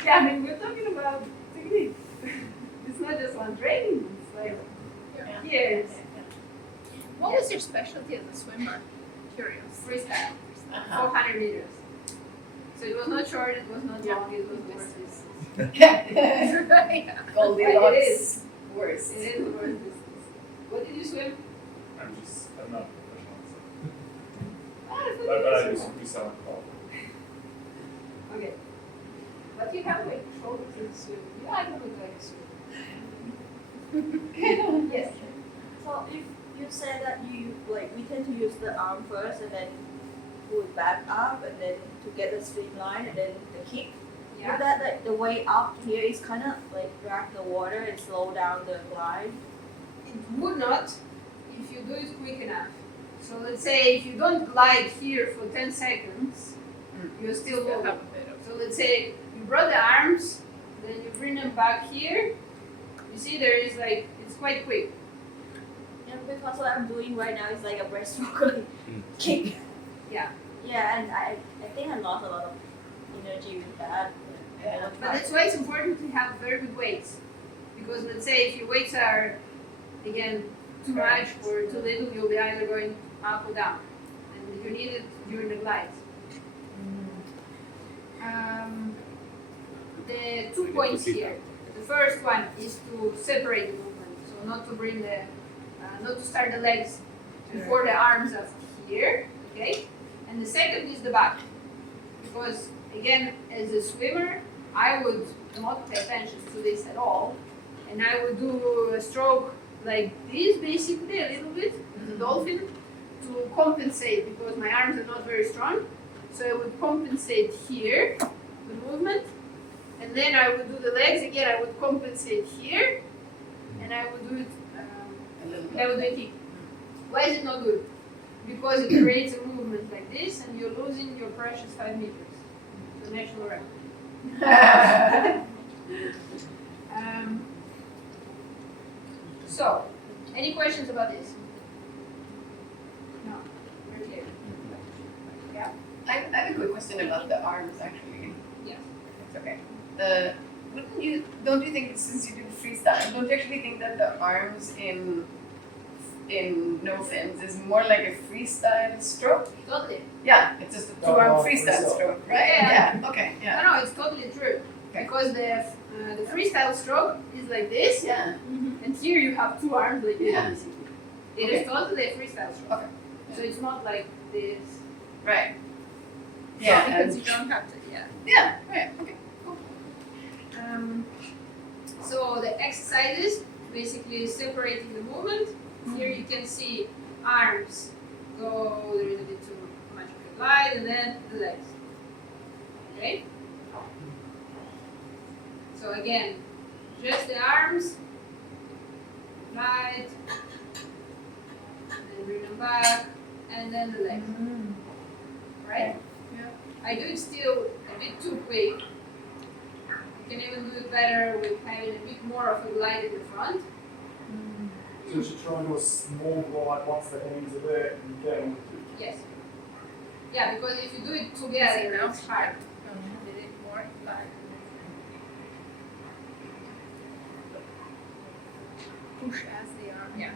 Yeah, I mean, we're talking about technique. It's not just one training, it's like years. What was your specialty as a swimmer? Curious. Freestyle, Uh-huh. 400 meters. So it was not short, it was not long, it was worse distance. Yeah. Goldilocks. It is. Worst. It is worse distance. What did you swim? I'm not professional, so. Ah, it's not But I good. do freestyle and call. Okay. But you have like shoulders to swim. You are look like a swim. Yes. So if you say that you we tend to use the arm first and then pull it back up and then to get the straight line and then the kick. Yeah. Is that the way up here is kind of drag the water and slow down the glide? It would not if you do it quick enough. So let's say if you don't glide here for 10 seconds, you're still Still moving. have a bit of. So let's say you brought the arms, then you bring them back here. You see there is it's quite quick. Yeah, because what I'm doing right now is like a breaststroke kick. Yeah. Yeah, and I think I lost a lot of energy with that. Yeah. But that's why it's important to have very good weights. Because let's say if your weights are, again, too much or too little, you'll be either going up or down. And you need it during the glides. The 2 points here. The first one is to separate the movement. So not to bring not to start the legs before the arms are here, okay? And the second is the back. Because again, as a swimmer, I would not pay attention to this at all. And I would do a stroke like this, basically, a little bit, as a dolphin, to compensate because my arms are not very strong. So I would compensate here, the movement. And then I would do the legs again, I would compensate here. And I would do it, I would do it here. Why is it not good? Because it creates a movement like this and you're losing your precious 5 meters. The national record. So, any questions about this? No, very clear. Yeah. I have a quick question about the arms actually. Yes. It's okay. Don't you think since you do freestyle, don't you actually think that the arms in no fins is more like a freestyle stroke? Totally. Yeah, it's just a two-arm freestyle freestyle. stroke, right? Yeah. Okay. Yeah. No, it's totally true. Okay. Because the freestyle stroke is like this, Yeah. and here you have 2 arms like this. Yeah. basically. It Okay. is totally a freestyle stroke. Okay. So it's not like this. Right. Yeah. Because And, you don't have to, yeah. yeah. Right. Okay. So the exercises basically separating the movement. Here you can see arms go, there is a bit too much of a glide, and then the legs. Okay? So again, just the arms, glide, and then bring them back, and then the legs. Right? Yeah. I do it still a bit too quick. You can even do it better with having a bit more of a glide in the front. So you should try and do a small glide once the hands are there and then Yes. Yeah, because if you do it together, it's hard. Did it more like push as they are. Yeah.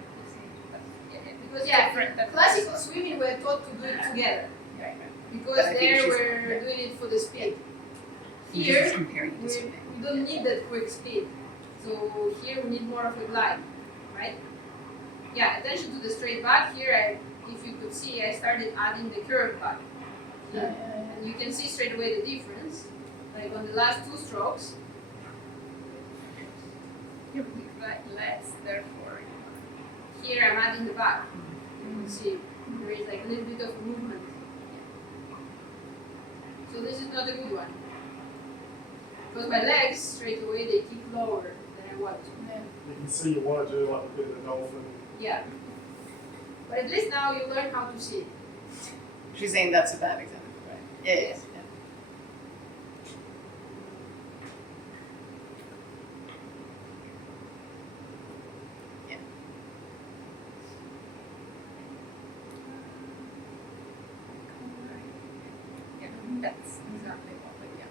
Yeah. Because yeah, Different than classical swimming we're taught to do it together. Right. Because But I think there she's- we're yeah. doing it for the speed. You're Here just comparing we, this. we don't need that quick speed. So here we need more of a glide, right? Yeah, attention to the straight back. Here, if you could see, I started adding the curve back. Yeah. And you can see straight away the difference. Like on the last 2 strokes, You like less, therefore. here I'm adding the back. You can see there is like a little bit of movement. So this is not a good one. Because my legs straight away they keep lower than I want to. you can see you want to do like a bit of a dolphin. Yeah. But at least now you learn how to see. She's saying that's a bad example, right? Yeah. Yes. That's exactly what we get.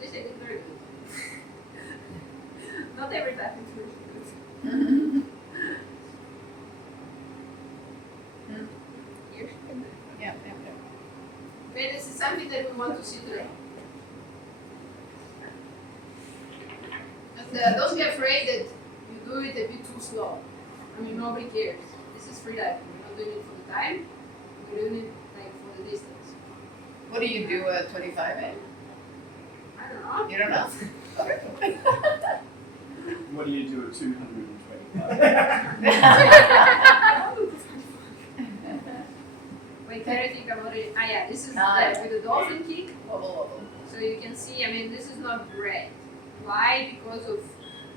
This I did very good. Not every time it's really good. Here. Yeah. Okay, this is something that we want to see today. And don't be afraid that you do it a bit too slow. I mean, nobody cares. This is free diving. We're not doing it for the time. We're doing it like for the distance. What do you do at 25? I don't know. You don't know? Okay. What do you do at 225? Wait, can I think about it? Ah, yeah, this is Ah, with the dolphin kick. Wobble. So you can see, I mean, this is not red. Why? Because of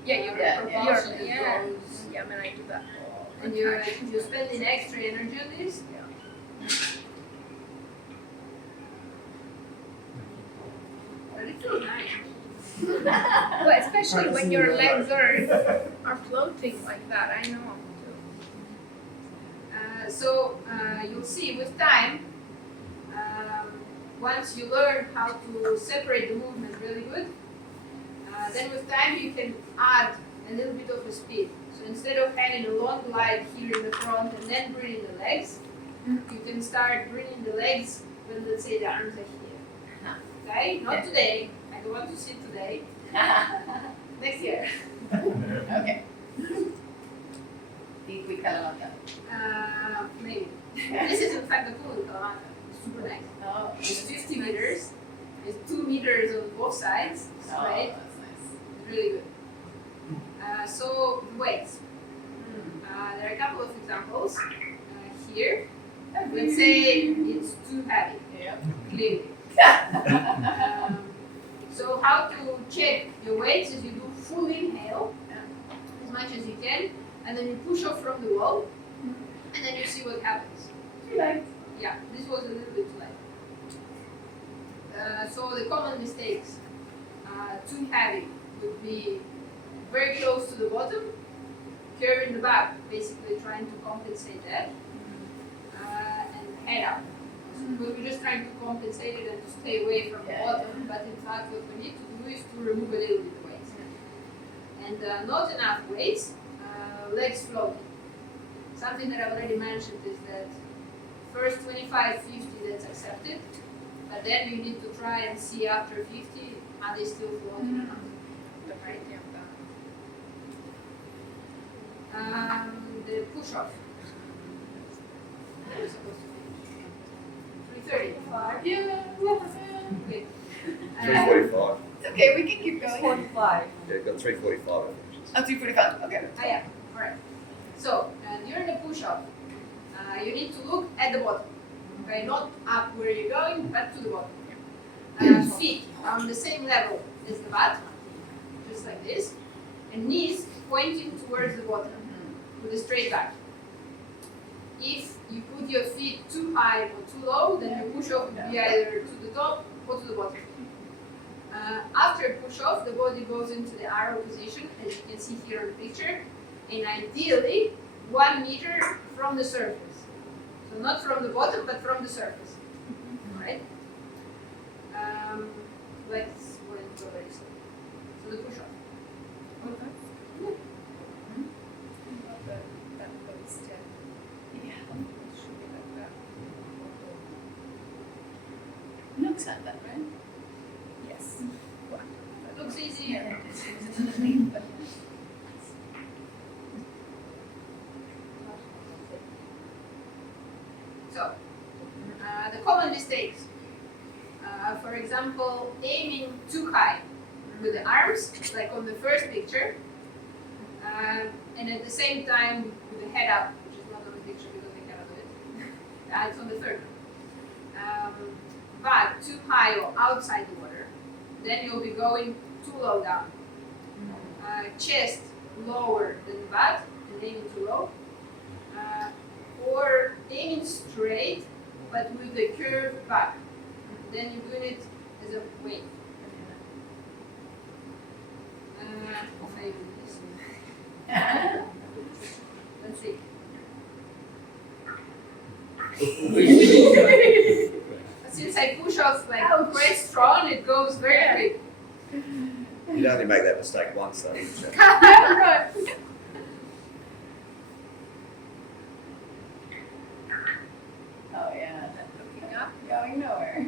Yeah, you're propulsion that yeah. goes. Yeah, when I do that. And you're spending extra energy on this. But it feels nice. Well, especially when your legs are floating like that, I know. So you'll see with time, once you learn how to separate the movement really good, then with time you can add a little bit of a speed. So instead of having a long glide here in the front and then bringing the legs, you can start bringing the legs when, let's say, the arms are here. Okay? Not today. I don't want to see today. Next year. Okay. Think we Kalamata. Maybe. This is in fact the pool in Kalamata. It's super nice. Oh, It's 50 meters. It's 2 meters on both sides. Straight. that's nice. It's really good. So weights. There are a couple of examples here. Let's say it's too heavy. Yeah. Clearly. So how to check your weights is you do full inhale as much as you can, and then you push off from the wall, and then you see what happens. Too light. Yeah, this was a little bit too light. So the common mistakes, too heavy would be very close to the bottom, curving the back, basically trying to compensate that, and head up. Because we're just trying to compensate it and to stay away from the bottom, but in fact what we need to do is to remove a little bit of weight. And not enough weights, legs floating. Something that I already mentioned is that first 25, 50, that's accepted, but then you need to try and see after 50, are they still floating or not. Right? The push-off. We're supposed to finish. 3:30. Yeah. Okay. 345. It's okay, we can keep going. 45. Yeah, got 345. Oh, 245. Okay. Ah, yeah. Alright. So, during the push-off, you need to look at the bottom. Okay, not up where you're going, but to the bottom. Feet on the same level as the butt, just like this, and knees pointing towards the bottom with a straight back. If you put your feet too high or too low, then your push-off would be either to the top or to the bottom. After push-off, the body goes into the arrow position, as you can see here on the picture, and ideally 1 meter from the surface. So not from the bottom, but from the surface. Alright? Let's go into already. So the push-off. Looks like that, right? Yes. Looks easy. So, the common mistakes. For example, aiming too high with the arms, like on the first picture, and at the same time with the head up, which is not on the picture because I cannot do it. It's on the third one. But too high or outside the water, then you'll be going too low down. Chest lower than the butt and aiming too low. Or aiming straight but with the curved back. Then you're doing it as a wave. fail this. Let's see. Since I push off like very strong, it goes very quick. You'd only make that mistake once, though. Right. Oh yeah, Looking up. going nowhere.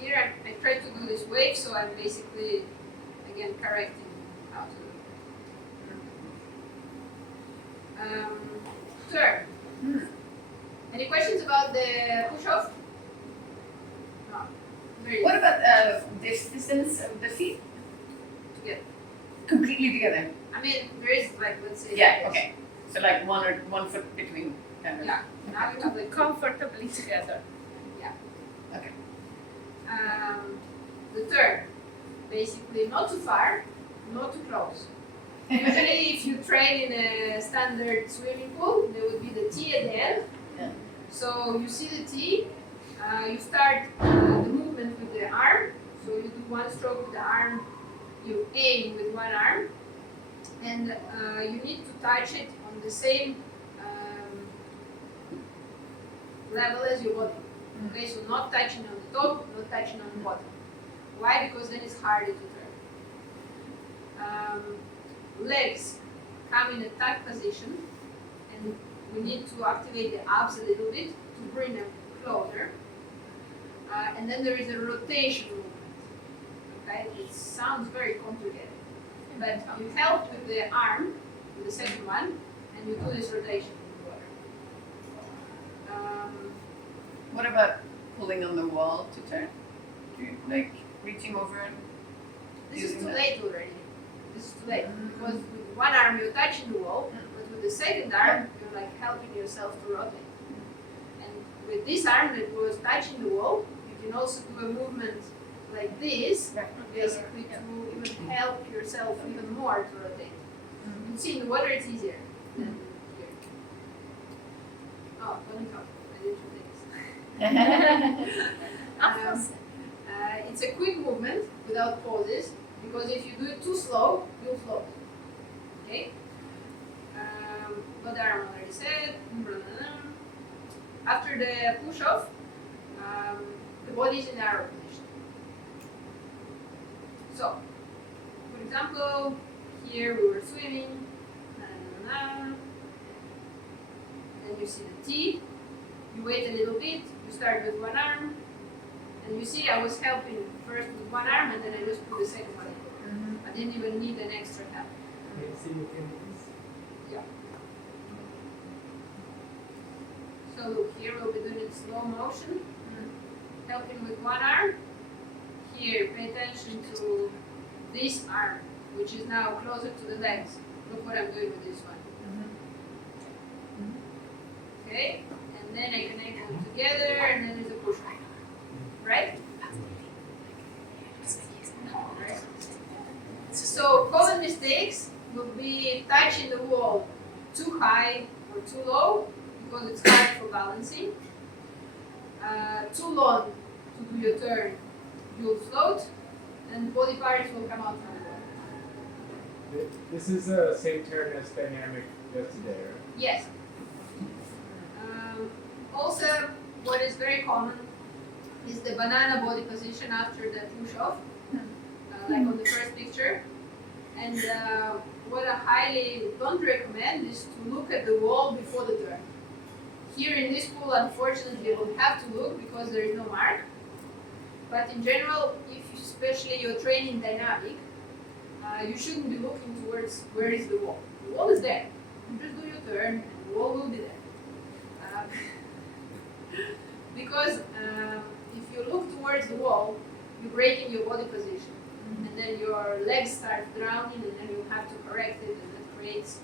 Here I try to do this wave, so I'm basically again correcting how to do it. Turn. Any questions about the push off? No. Very What about this distance of the feet? Together. Completely together. I mean, there is like, let's say. Yeah. this. Okay. So like 1 foot between. Kind of. Yeah. Now we have like Comfortably together. Okay. The turn. Basically, not too far, not too close. Usually, if you train in a standard swimming pool, there would be the T at the end. Yeah. So you see the T, you start the movement with the arm. So you do one stroke with the arm, you aim with one arm, and you need to touch it on the same level as your body. Okay, so not touching on the top, not touching on the bottom. Why? Because then it's harder to turn. Legs come in a tuck position, and we need to activate the abs a little bit to bring them closer. And then there is a rotation movement. Okay, it sounds very complicated, but you help with the arm, with the second one, and you do this rotation in the water. What about pulling on the wall to turn? Do you, like reaching over and This is using too that? late already. This is too late because with one arm you're touching the wall, but with the second arm you're like helping yourself to rotate. And with this arm that was touching the wall, you can also do a movement like this, basically to even help yourself even more to rotate. You can see in the water it's easier than here. Oh, funny comment. I did two things. It's a quick movement without pauses, because if you do it too slow, you'll float. Okay? But the arm already said. After the push off, the body is in arrow position. So, for example, here we were swimming, and you see the T. You wait a little bit, you start with one arm, and you see I was helping first with one arm and then I just put the second one in. I didn't even need an extra help. Yeah. So look, here we'll be doing it slow motion. Helping with one arm. Here, pay attention to this arm, which is now closer to the legs. Look what I'm doing with this one. Okay? And then I connect them together, and then there's a push. Right? So common mistakes will be touching the wall too high or too low because it's hard for balancing. Too long to do your turn, you'll float, and body parts will come out from the water. This is the same turn as dynamic yesterday, right? Yes. Also, what is very common is the banana body position after the push off, like on the first picture. And what I highly don't recommend is to look at the wall before the turn. Here in this pool, unfortunately, you will have to look because there is no mark. But in general, if especially you're training dynamic, you shouldn't be looking towards where is the wall. The wall is there. You just do your turn, and the wall will be there. Because if you look towards the wall, you're breaking your body position. And then your legs start drowning, and then you have to correct it, and it creates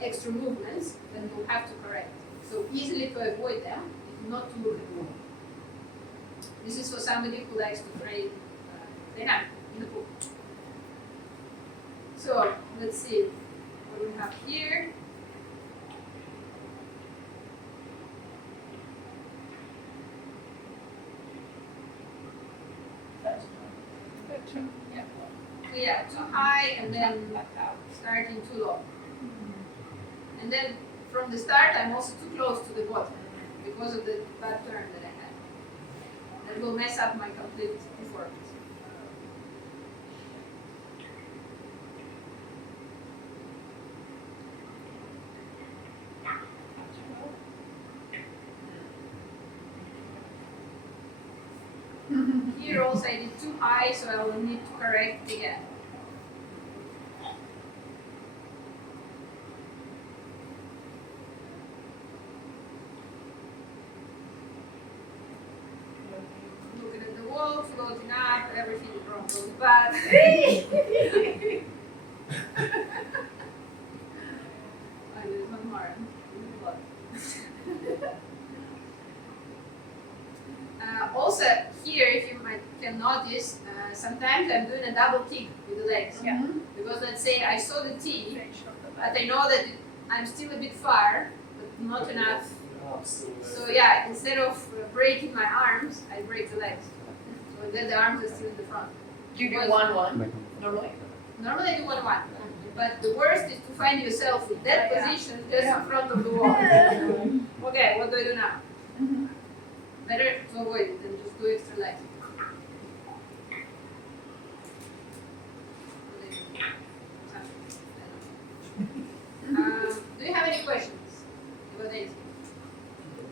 extra movements that you have to correct. So easily to avoid them is not to look at the wall. This is for somebody who likes to train dynamic in the pool. So let's see what we have here. So yeah, too high and then starting too low. And then from the start, I'm also too close to the bottom because of the bad turn that I had. That will mess up my complete performance. Here also I did too high, so I will need to correct again. Looking at the wall, floating up, everything wrong goes bad. Oh, there's one more. Also, here, if you can notice, sometimes I'm doing a double kick with the legs. Yeah. Because let's say I saw the T, but I know that I'm still a bit far, but not enough. So yeah, instead of breaking my arms, I break the legs. So then the arms are still in the front. You do 1-1 normally? Normally I do 1-1. But the worst is to find yourself in that position just in front of the wall. Okay, what do I do now? Better to avoid it than just do extra legs. Do you have any questions about anything?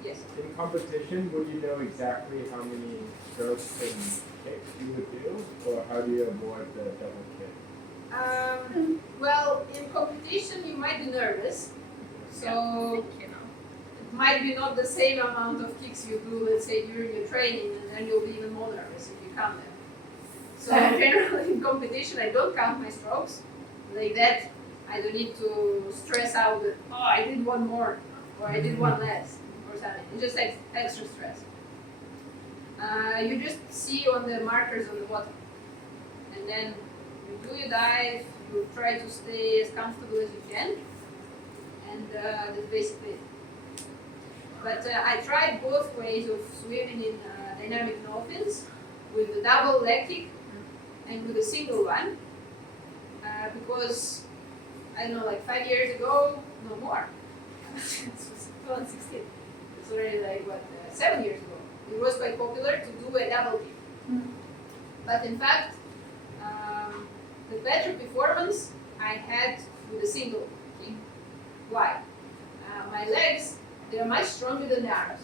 Yes. In competition, would you know exactly how many strokes and kicks you would do, or how do you avoid the double kick? Well, in competition you might be nervous, so it might be not the same amount of kicks you do, let's say, during your training, and then you'll be even more nervous if you count them. So generally in competition I don't count my strokes. Like that, I don't need to stress out that, oh, I did one more, or I did one less, or something. It's just extra stress. You just see on the markers on the bottom, and then you do your dive, you try to stay as comfortable as you can, and that's basically it. But I tried both ways of swimming in dynamic no-fins, with the double leg kick and with a single one, because, I don't know, like 5 years ago, no more. It was 2016. It's already like, 7 years ago. It was quite popular to do a double kick. But in fact, the better performance I had with a single kick. Why? My legs, they are much stronger than the arms.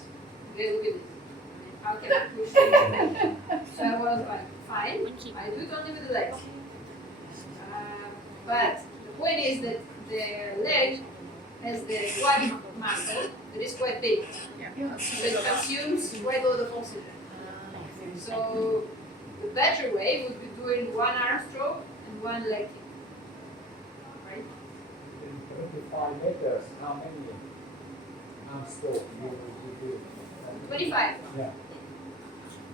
Okay, look at this. I mean, how can I push it? So I was like, fine, I do it only with the legs. But the point is that the leg has the quad muscle that is quite big. So it consumes quite a lot of oxygen. So the better way would be doing one arm stroke and one leg kick. Right? In 25 meters, how many arm strokes you do? 25. Yeah.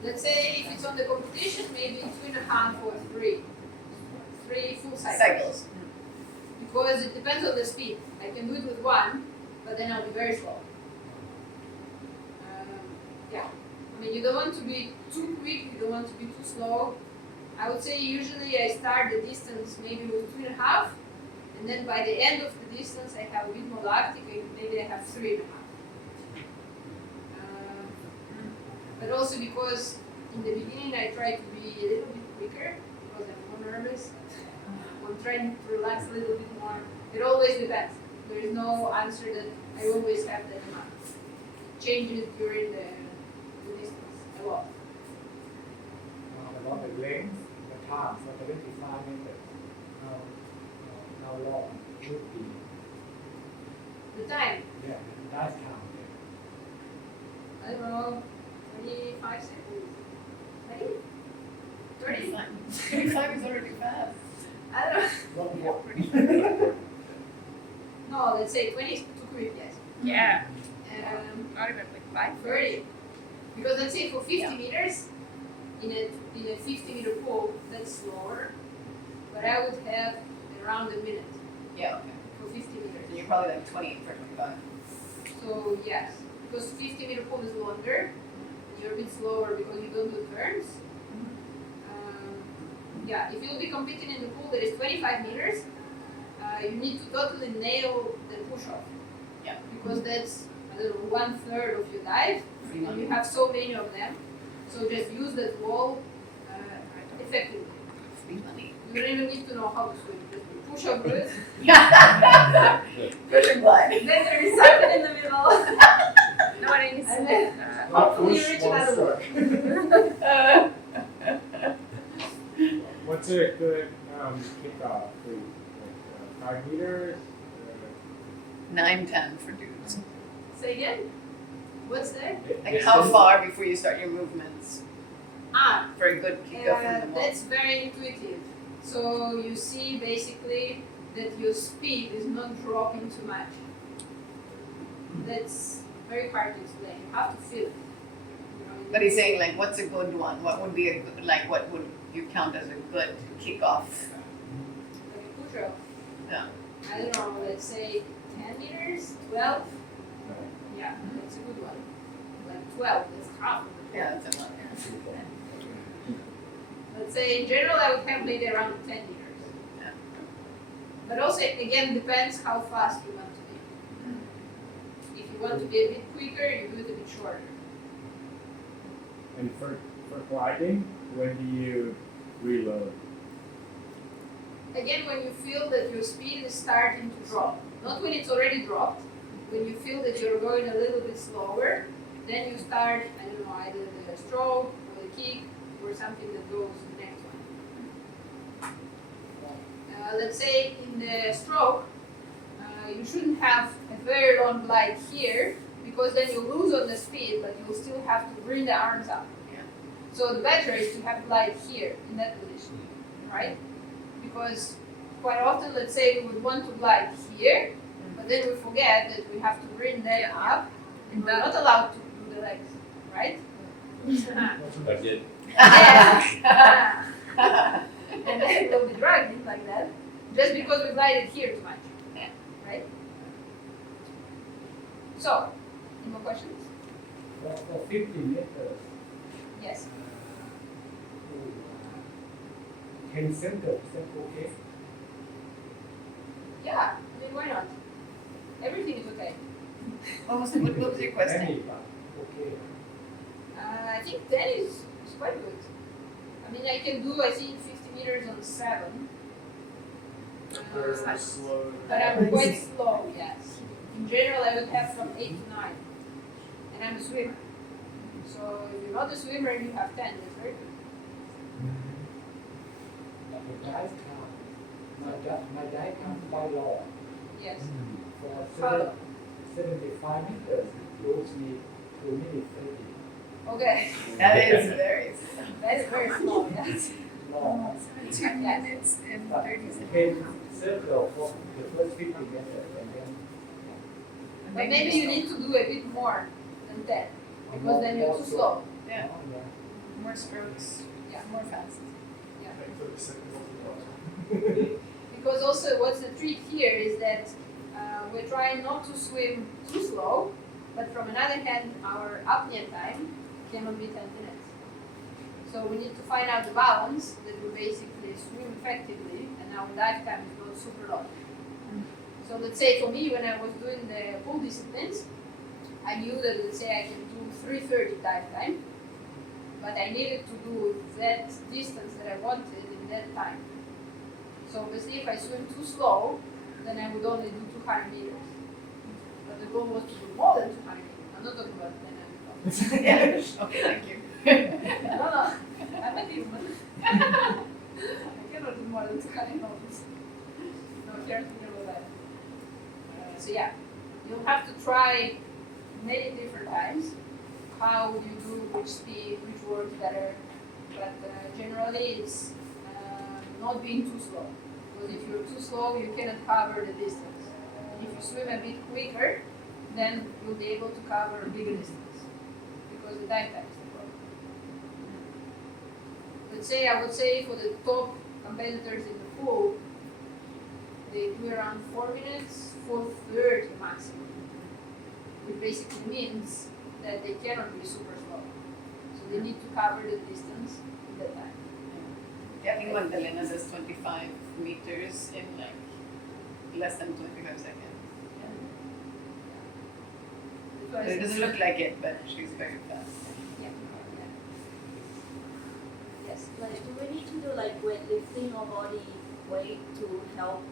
Let's say if it's on the competition, maybe 2.5 or 3. 3 full cycles. Because it depends on the speed. I can do it with one, but then I'll be very slow. Yeah. I mean, you don't want to be too quick, you don't want to be too slow. I would say usually I start the distance maybe with 2.5, and then by the end of the distance I have a bit more lactic, maybe I have 3.5. But also because in the beginning I try to be a little bit quicker because I'm more nervous. I'm trying to relax a little bit more. It always depends. There is no answer that I always have that amount. It changes during the distance a lot. About the length, the time for 25 meters, how long would be? The time, Yeah, that's count. I don't know, 25 seconds? Maybe? 30? 25 is already fast. I don't know. No, let's say 20 is too quick, yes. Yeah. Not even like 30. Because let's say for 50 meters, in a 50-meter pool, that's slower. But I would have around a minute. Yeah, okay. For 50 meters. So you're probably like 28 for 25. So yes, because 50-meter pool is longer, and you're a bit slower because you don't do turns. Yeah, if you'll be competing in the pool that is 25 meters, you need to totally nail the push-off. Yeah. Because that's, I don't know, 1/3 of your dive, and you have so many of them. So just use that wall effectively. Free money. You don't even need to know how to swim. Just push up good. Push and glide. Then there is something in the middle. No worries. And then Not hopefully you push, reach one another one. stroke. What's a good kickoff? Like 5 meters? 9-10 for dudes. Say again? What's there? Like how far before you start your movements Ah, for a good kickoff from the wall? that's very intuitive. So you see basically that your speed is not dropping too much. That's very hard to explain. You have to feel it. You know, But he's saying like, what's a good one? What would be a good, like, what would you count as a good kickoff? like a push-up. Yeah. I don't know, let's say 10 meters, 12. Yeah, that's a good one. Like 12, that's half of it. Yeah, that's a lot. Let's say in general I would have maybe around 10 meters. Yeah. But also again depends how fast you want to be. If you want to be a bit quicker, you do it a bit shorter. And for gliding, when do you reload? Again, when you feel that your speed is starting to drop, not when it's already dropped, when you feel that you're going a little bit slower, then you start, I don't know, either the stroke or the kick or something that goes to the next one. Let's say in the stroke, you shouldn't have a very long glide here because then you lose on the speed, but you'll still have to bring the arms up. Yeah. So the better is to have glide here in that position, right? Because quite often, let's say we would want to glide here, but then we forget that we have to bring that up, and we're not allowed to do the legs, right? But yet, Yeah. And then we'll be dragging like that, just because we glided here too much. Yeah. Right? So, any more questions? For 50 meters, Yes. 10 center, is that okay? Yeah, I mean, why not? Everything is okay. What was your question? Any, but okay. I think 10 is quite good. I mean, I can do, I think, 50 meters on 7. Very slow. But I'm quite slow, yes. In general, I would have from 8 to 9. And I'm a swimmer. So if you're not a swimmer and you have 10, that's very good. The dive count, my dive count by law, Yes. for How? 75 meters, it goes me 2 minutes 30. Okay. That is very That is very slow, yes. Law. 2 minutes and 30 seconds. Okay, circle for the first 50 meters and then But maybe you need to do a bit more than 10. Because then you're too slow. Yeah. Oh, yeah. More strokes. Yeah. More fast. Like 30 seconds off the bottom. Because also what's the trick here is that we're trying not to swim too slow, but from another hand, our apnea time cannot be 10 minutes. So we need to find out the balance that we basically swim effectively and our dive time is not super long. So let's say for me, when I was doing the pool disciplines, I knew that let's say I can do 3:30 dive time, but I needed to do that distance that I wanted in that time. So obviously if I swim too slow, then I would only do 200 meters. But the goal was to do more than 200 meters. I'm not talking about 10 Yeah. Okay, thank you. No, I'm a human. I cannot do more than 200 meters. No, care to know that. So yeah, you'll have to try many different times. How would you do, which speed, which works better. But generally it's not being too slow. Because if you're too slow, you cannot cover the distance. And if you swim a bit quicker, then you'll be able to cover a bigger distance. Because the dive time is the problem. Let's say, I would say for the top competitors in the pool, they do around 4 minutes, 4:30 maximum. Which basically means that they cannot be super slow. So they need to cover the distance in that time. Yeah, I think Magdalena says 25 meters in like less than 25 seconds. But it doesn't look like it, but she's very fast. Yeah. Yes. Like, do we need to do like weightlifting or body weight to help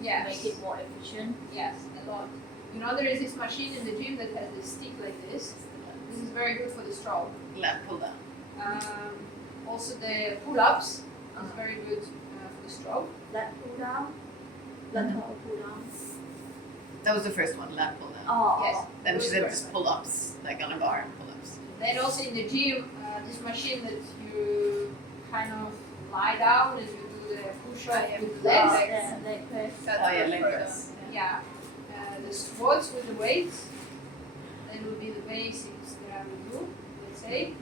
Yes. make it more efficient? Yes, a lot. You know, there is this machine in the gym that has this stick like this. This is very good for the stroke. Lat pull down. Also, the pull-ups is very good for the stroke. Lat pull down? Lateral pull down? That was the first one, lat pull down. Oh, Yes. Then she those said were- just pull ups, like on a bar, pull ups. Then also in the gym, this machine that you kind of lie down and you do the push-up with legs. yeah, leg press. Oh yeah, leg press. Yeah. The squats with the weights. That will be the basics that I will do, let's say.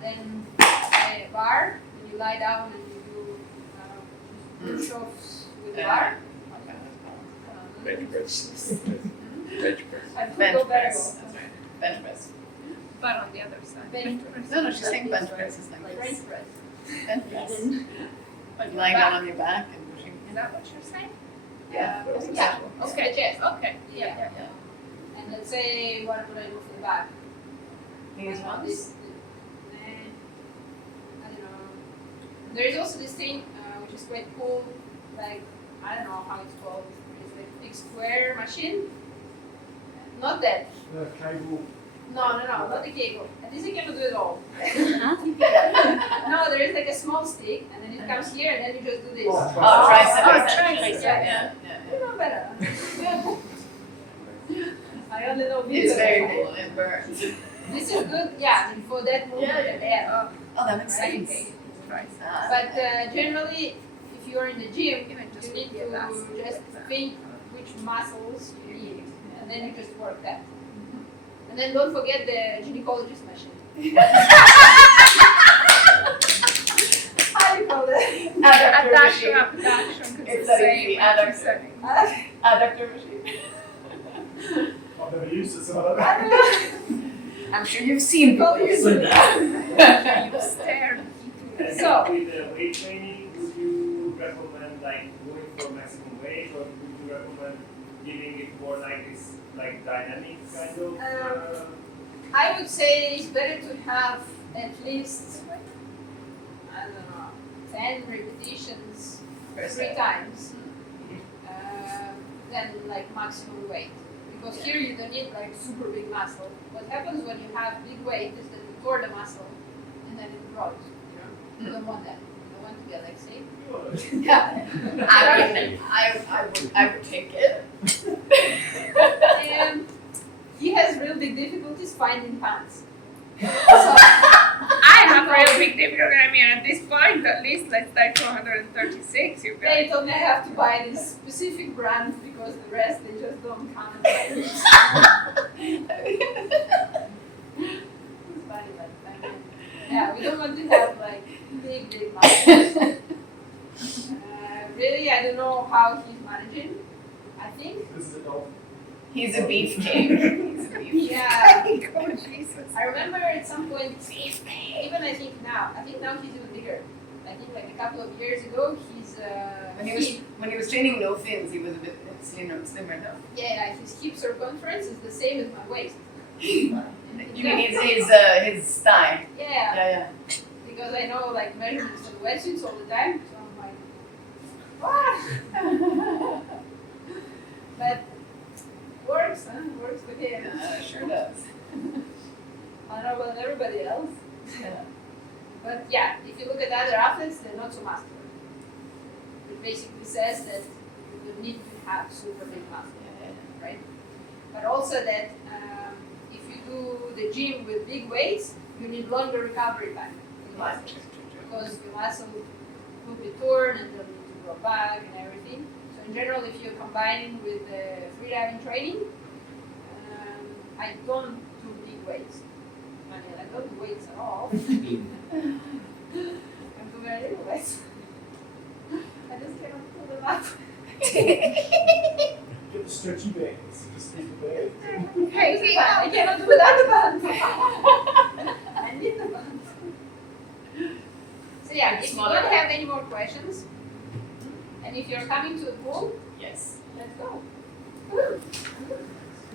Then a bar, and you lie down and you do push-ups with the bar. Bench press. Bench press. I could Bench go better. press. That's right. Bench press. But on the other side. Bench press. No, she's saying bench press is like Bench this. press. Bench press. Like Lying down on your back and pushing. Is that what you're saying? Yeah. Yeah. Okay. The chest. Okay. Yeah. And let's say what would I do for the back? These What about ones. this? I don't know. There is also this thing which is quite cool. Like I don't know how it's called. It's like a big square machine. Not that. The cable. No, not the cable. At least I cannot do it all. No, there is like a small stick, and then it comes here, and then you just do this. Oh, tricep. tricep. Yeah. You know better. I only know It's visual. very cool. It burns. This is good, yeah, I mean, for that movement at the end. Oh, that makes Right. sense. But generally, if you are in the gym, Even just you need with the to just think which muscles you need, and then you just work that. And then don't forget the gynecologist machine. How do you call it? Adductor Adduction, machine. abduction, because It's the that same easy. as Adduction. setting. Adductor machine. I've never used it, so I don't know. I'm sure you've seen people using that. You stared. And So- with the weight training, would you recommend like going for maximum weight, or would you recommend giving it more like this, like dynamic kind of? I would say it's better to have at least, I don't know, 10 repetitions 3 times than like maximum weight. Because here you don't need like super big muscle. What happens when you have big weight is that you tore the muscle and then it grows. You don't want that. You don't want to be Alexei. Yeah. I would take it. And he has real big difficulties finding pants. I have real big difficulty. I mean, at this point, at least let's start 236. You They guys. told me I have to buy this specific brand because the rest they just don't come. It's funny, but I mean, yeah, we don't want to have like big muscles. Really, I don't know how he's managing. I think, This is a dolphin. He's a beefcake. yeah. Oh, Jesus. I remember at some point, even I think now he's even bigger. I think like a couple of years ago, he's When he was training no fins, he was a bit slimmer now. yeah, his hip circumference is the same as my waist. You mean his thigh? Yeah, Yeah. because I know like measurements of wetsuits all the time, so I'm like, what? But works, huh? Works for him. Yeah, sure does. I don't know about everybody else. Yeah. But yeah, if you look at other athletes, they're not so muscular. It basically says that you don't need to have super big muscle, right? But also that if you do the gym with big weights, you need longer recovery time for the muscle. Because the muscle will be torn and they'll need to grow back and everything. So in general, if you're combining with freediving training, I don't do big weights. I mean, I don't do weights at all. I do very little weights. I just cannot pull them up. Get the stretchy bands. Just keep the band. Hey, I cannot do without the band. I need the band. So yeah, It's if you smaller. don't have any more questions, and if you're coming to the pool, Yes. let's go.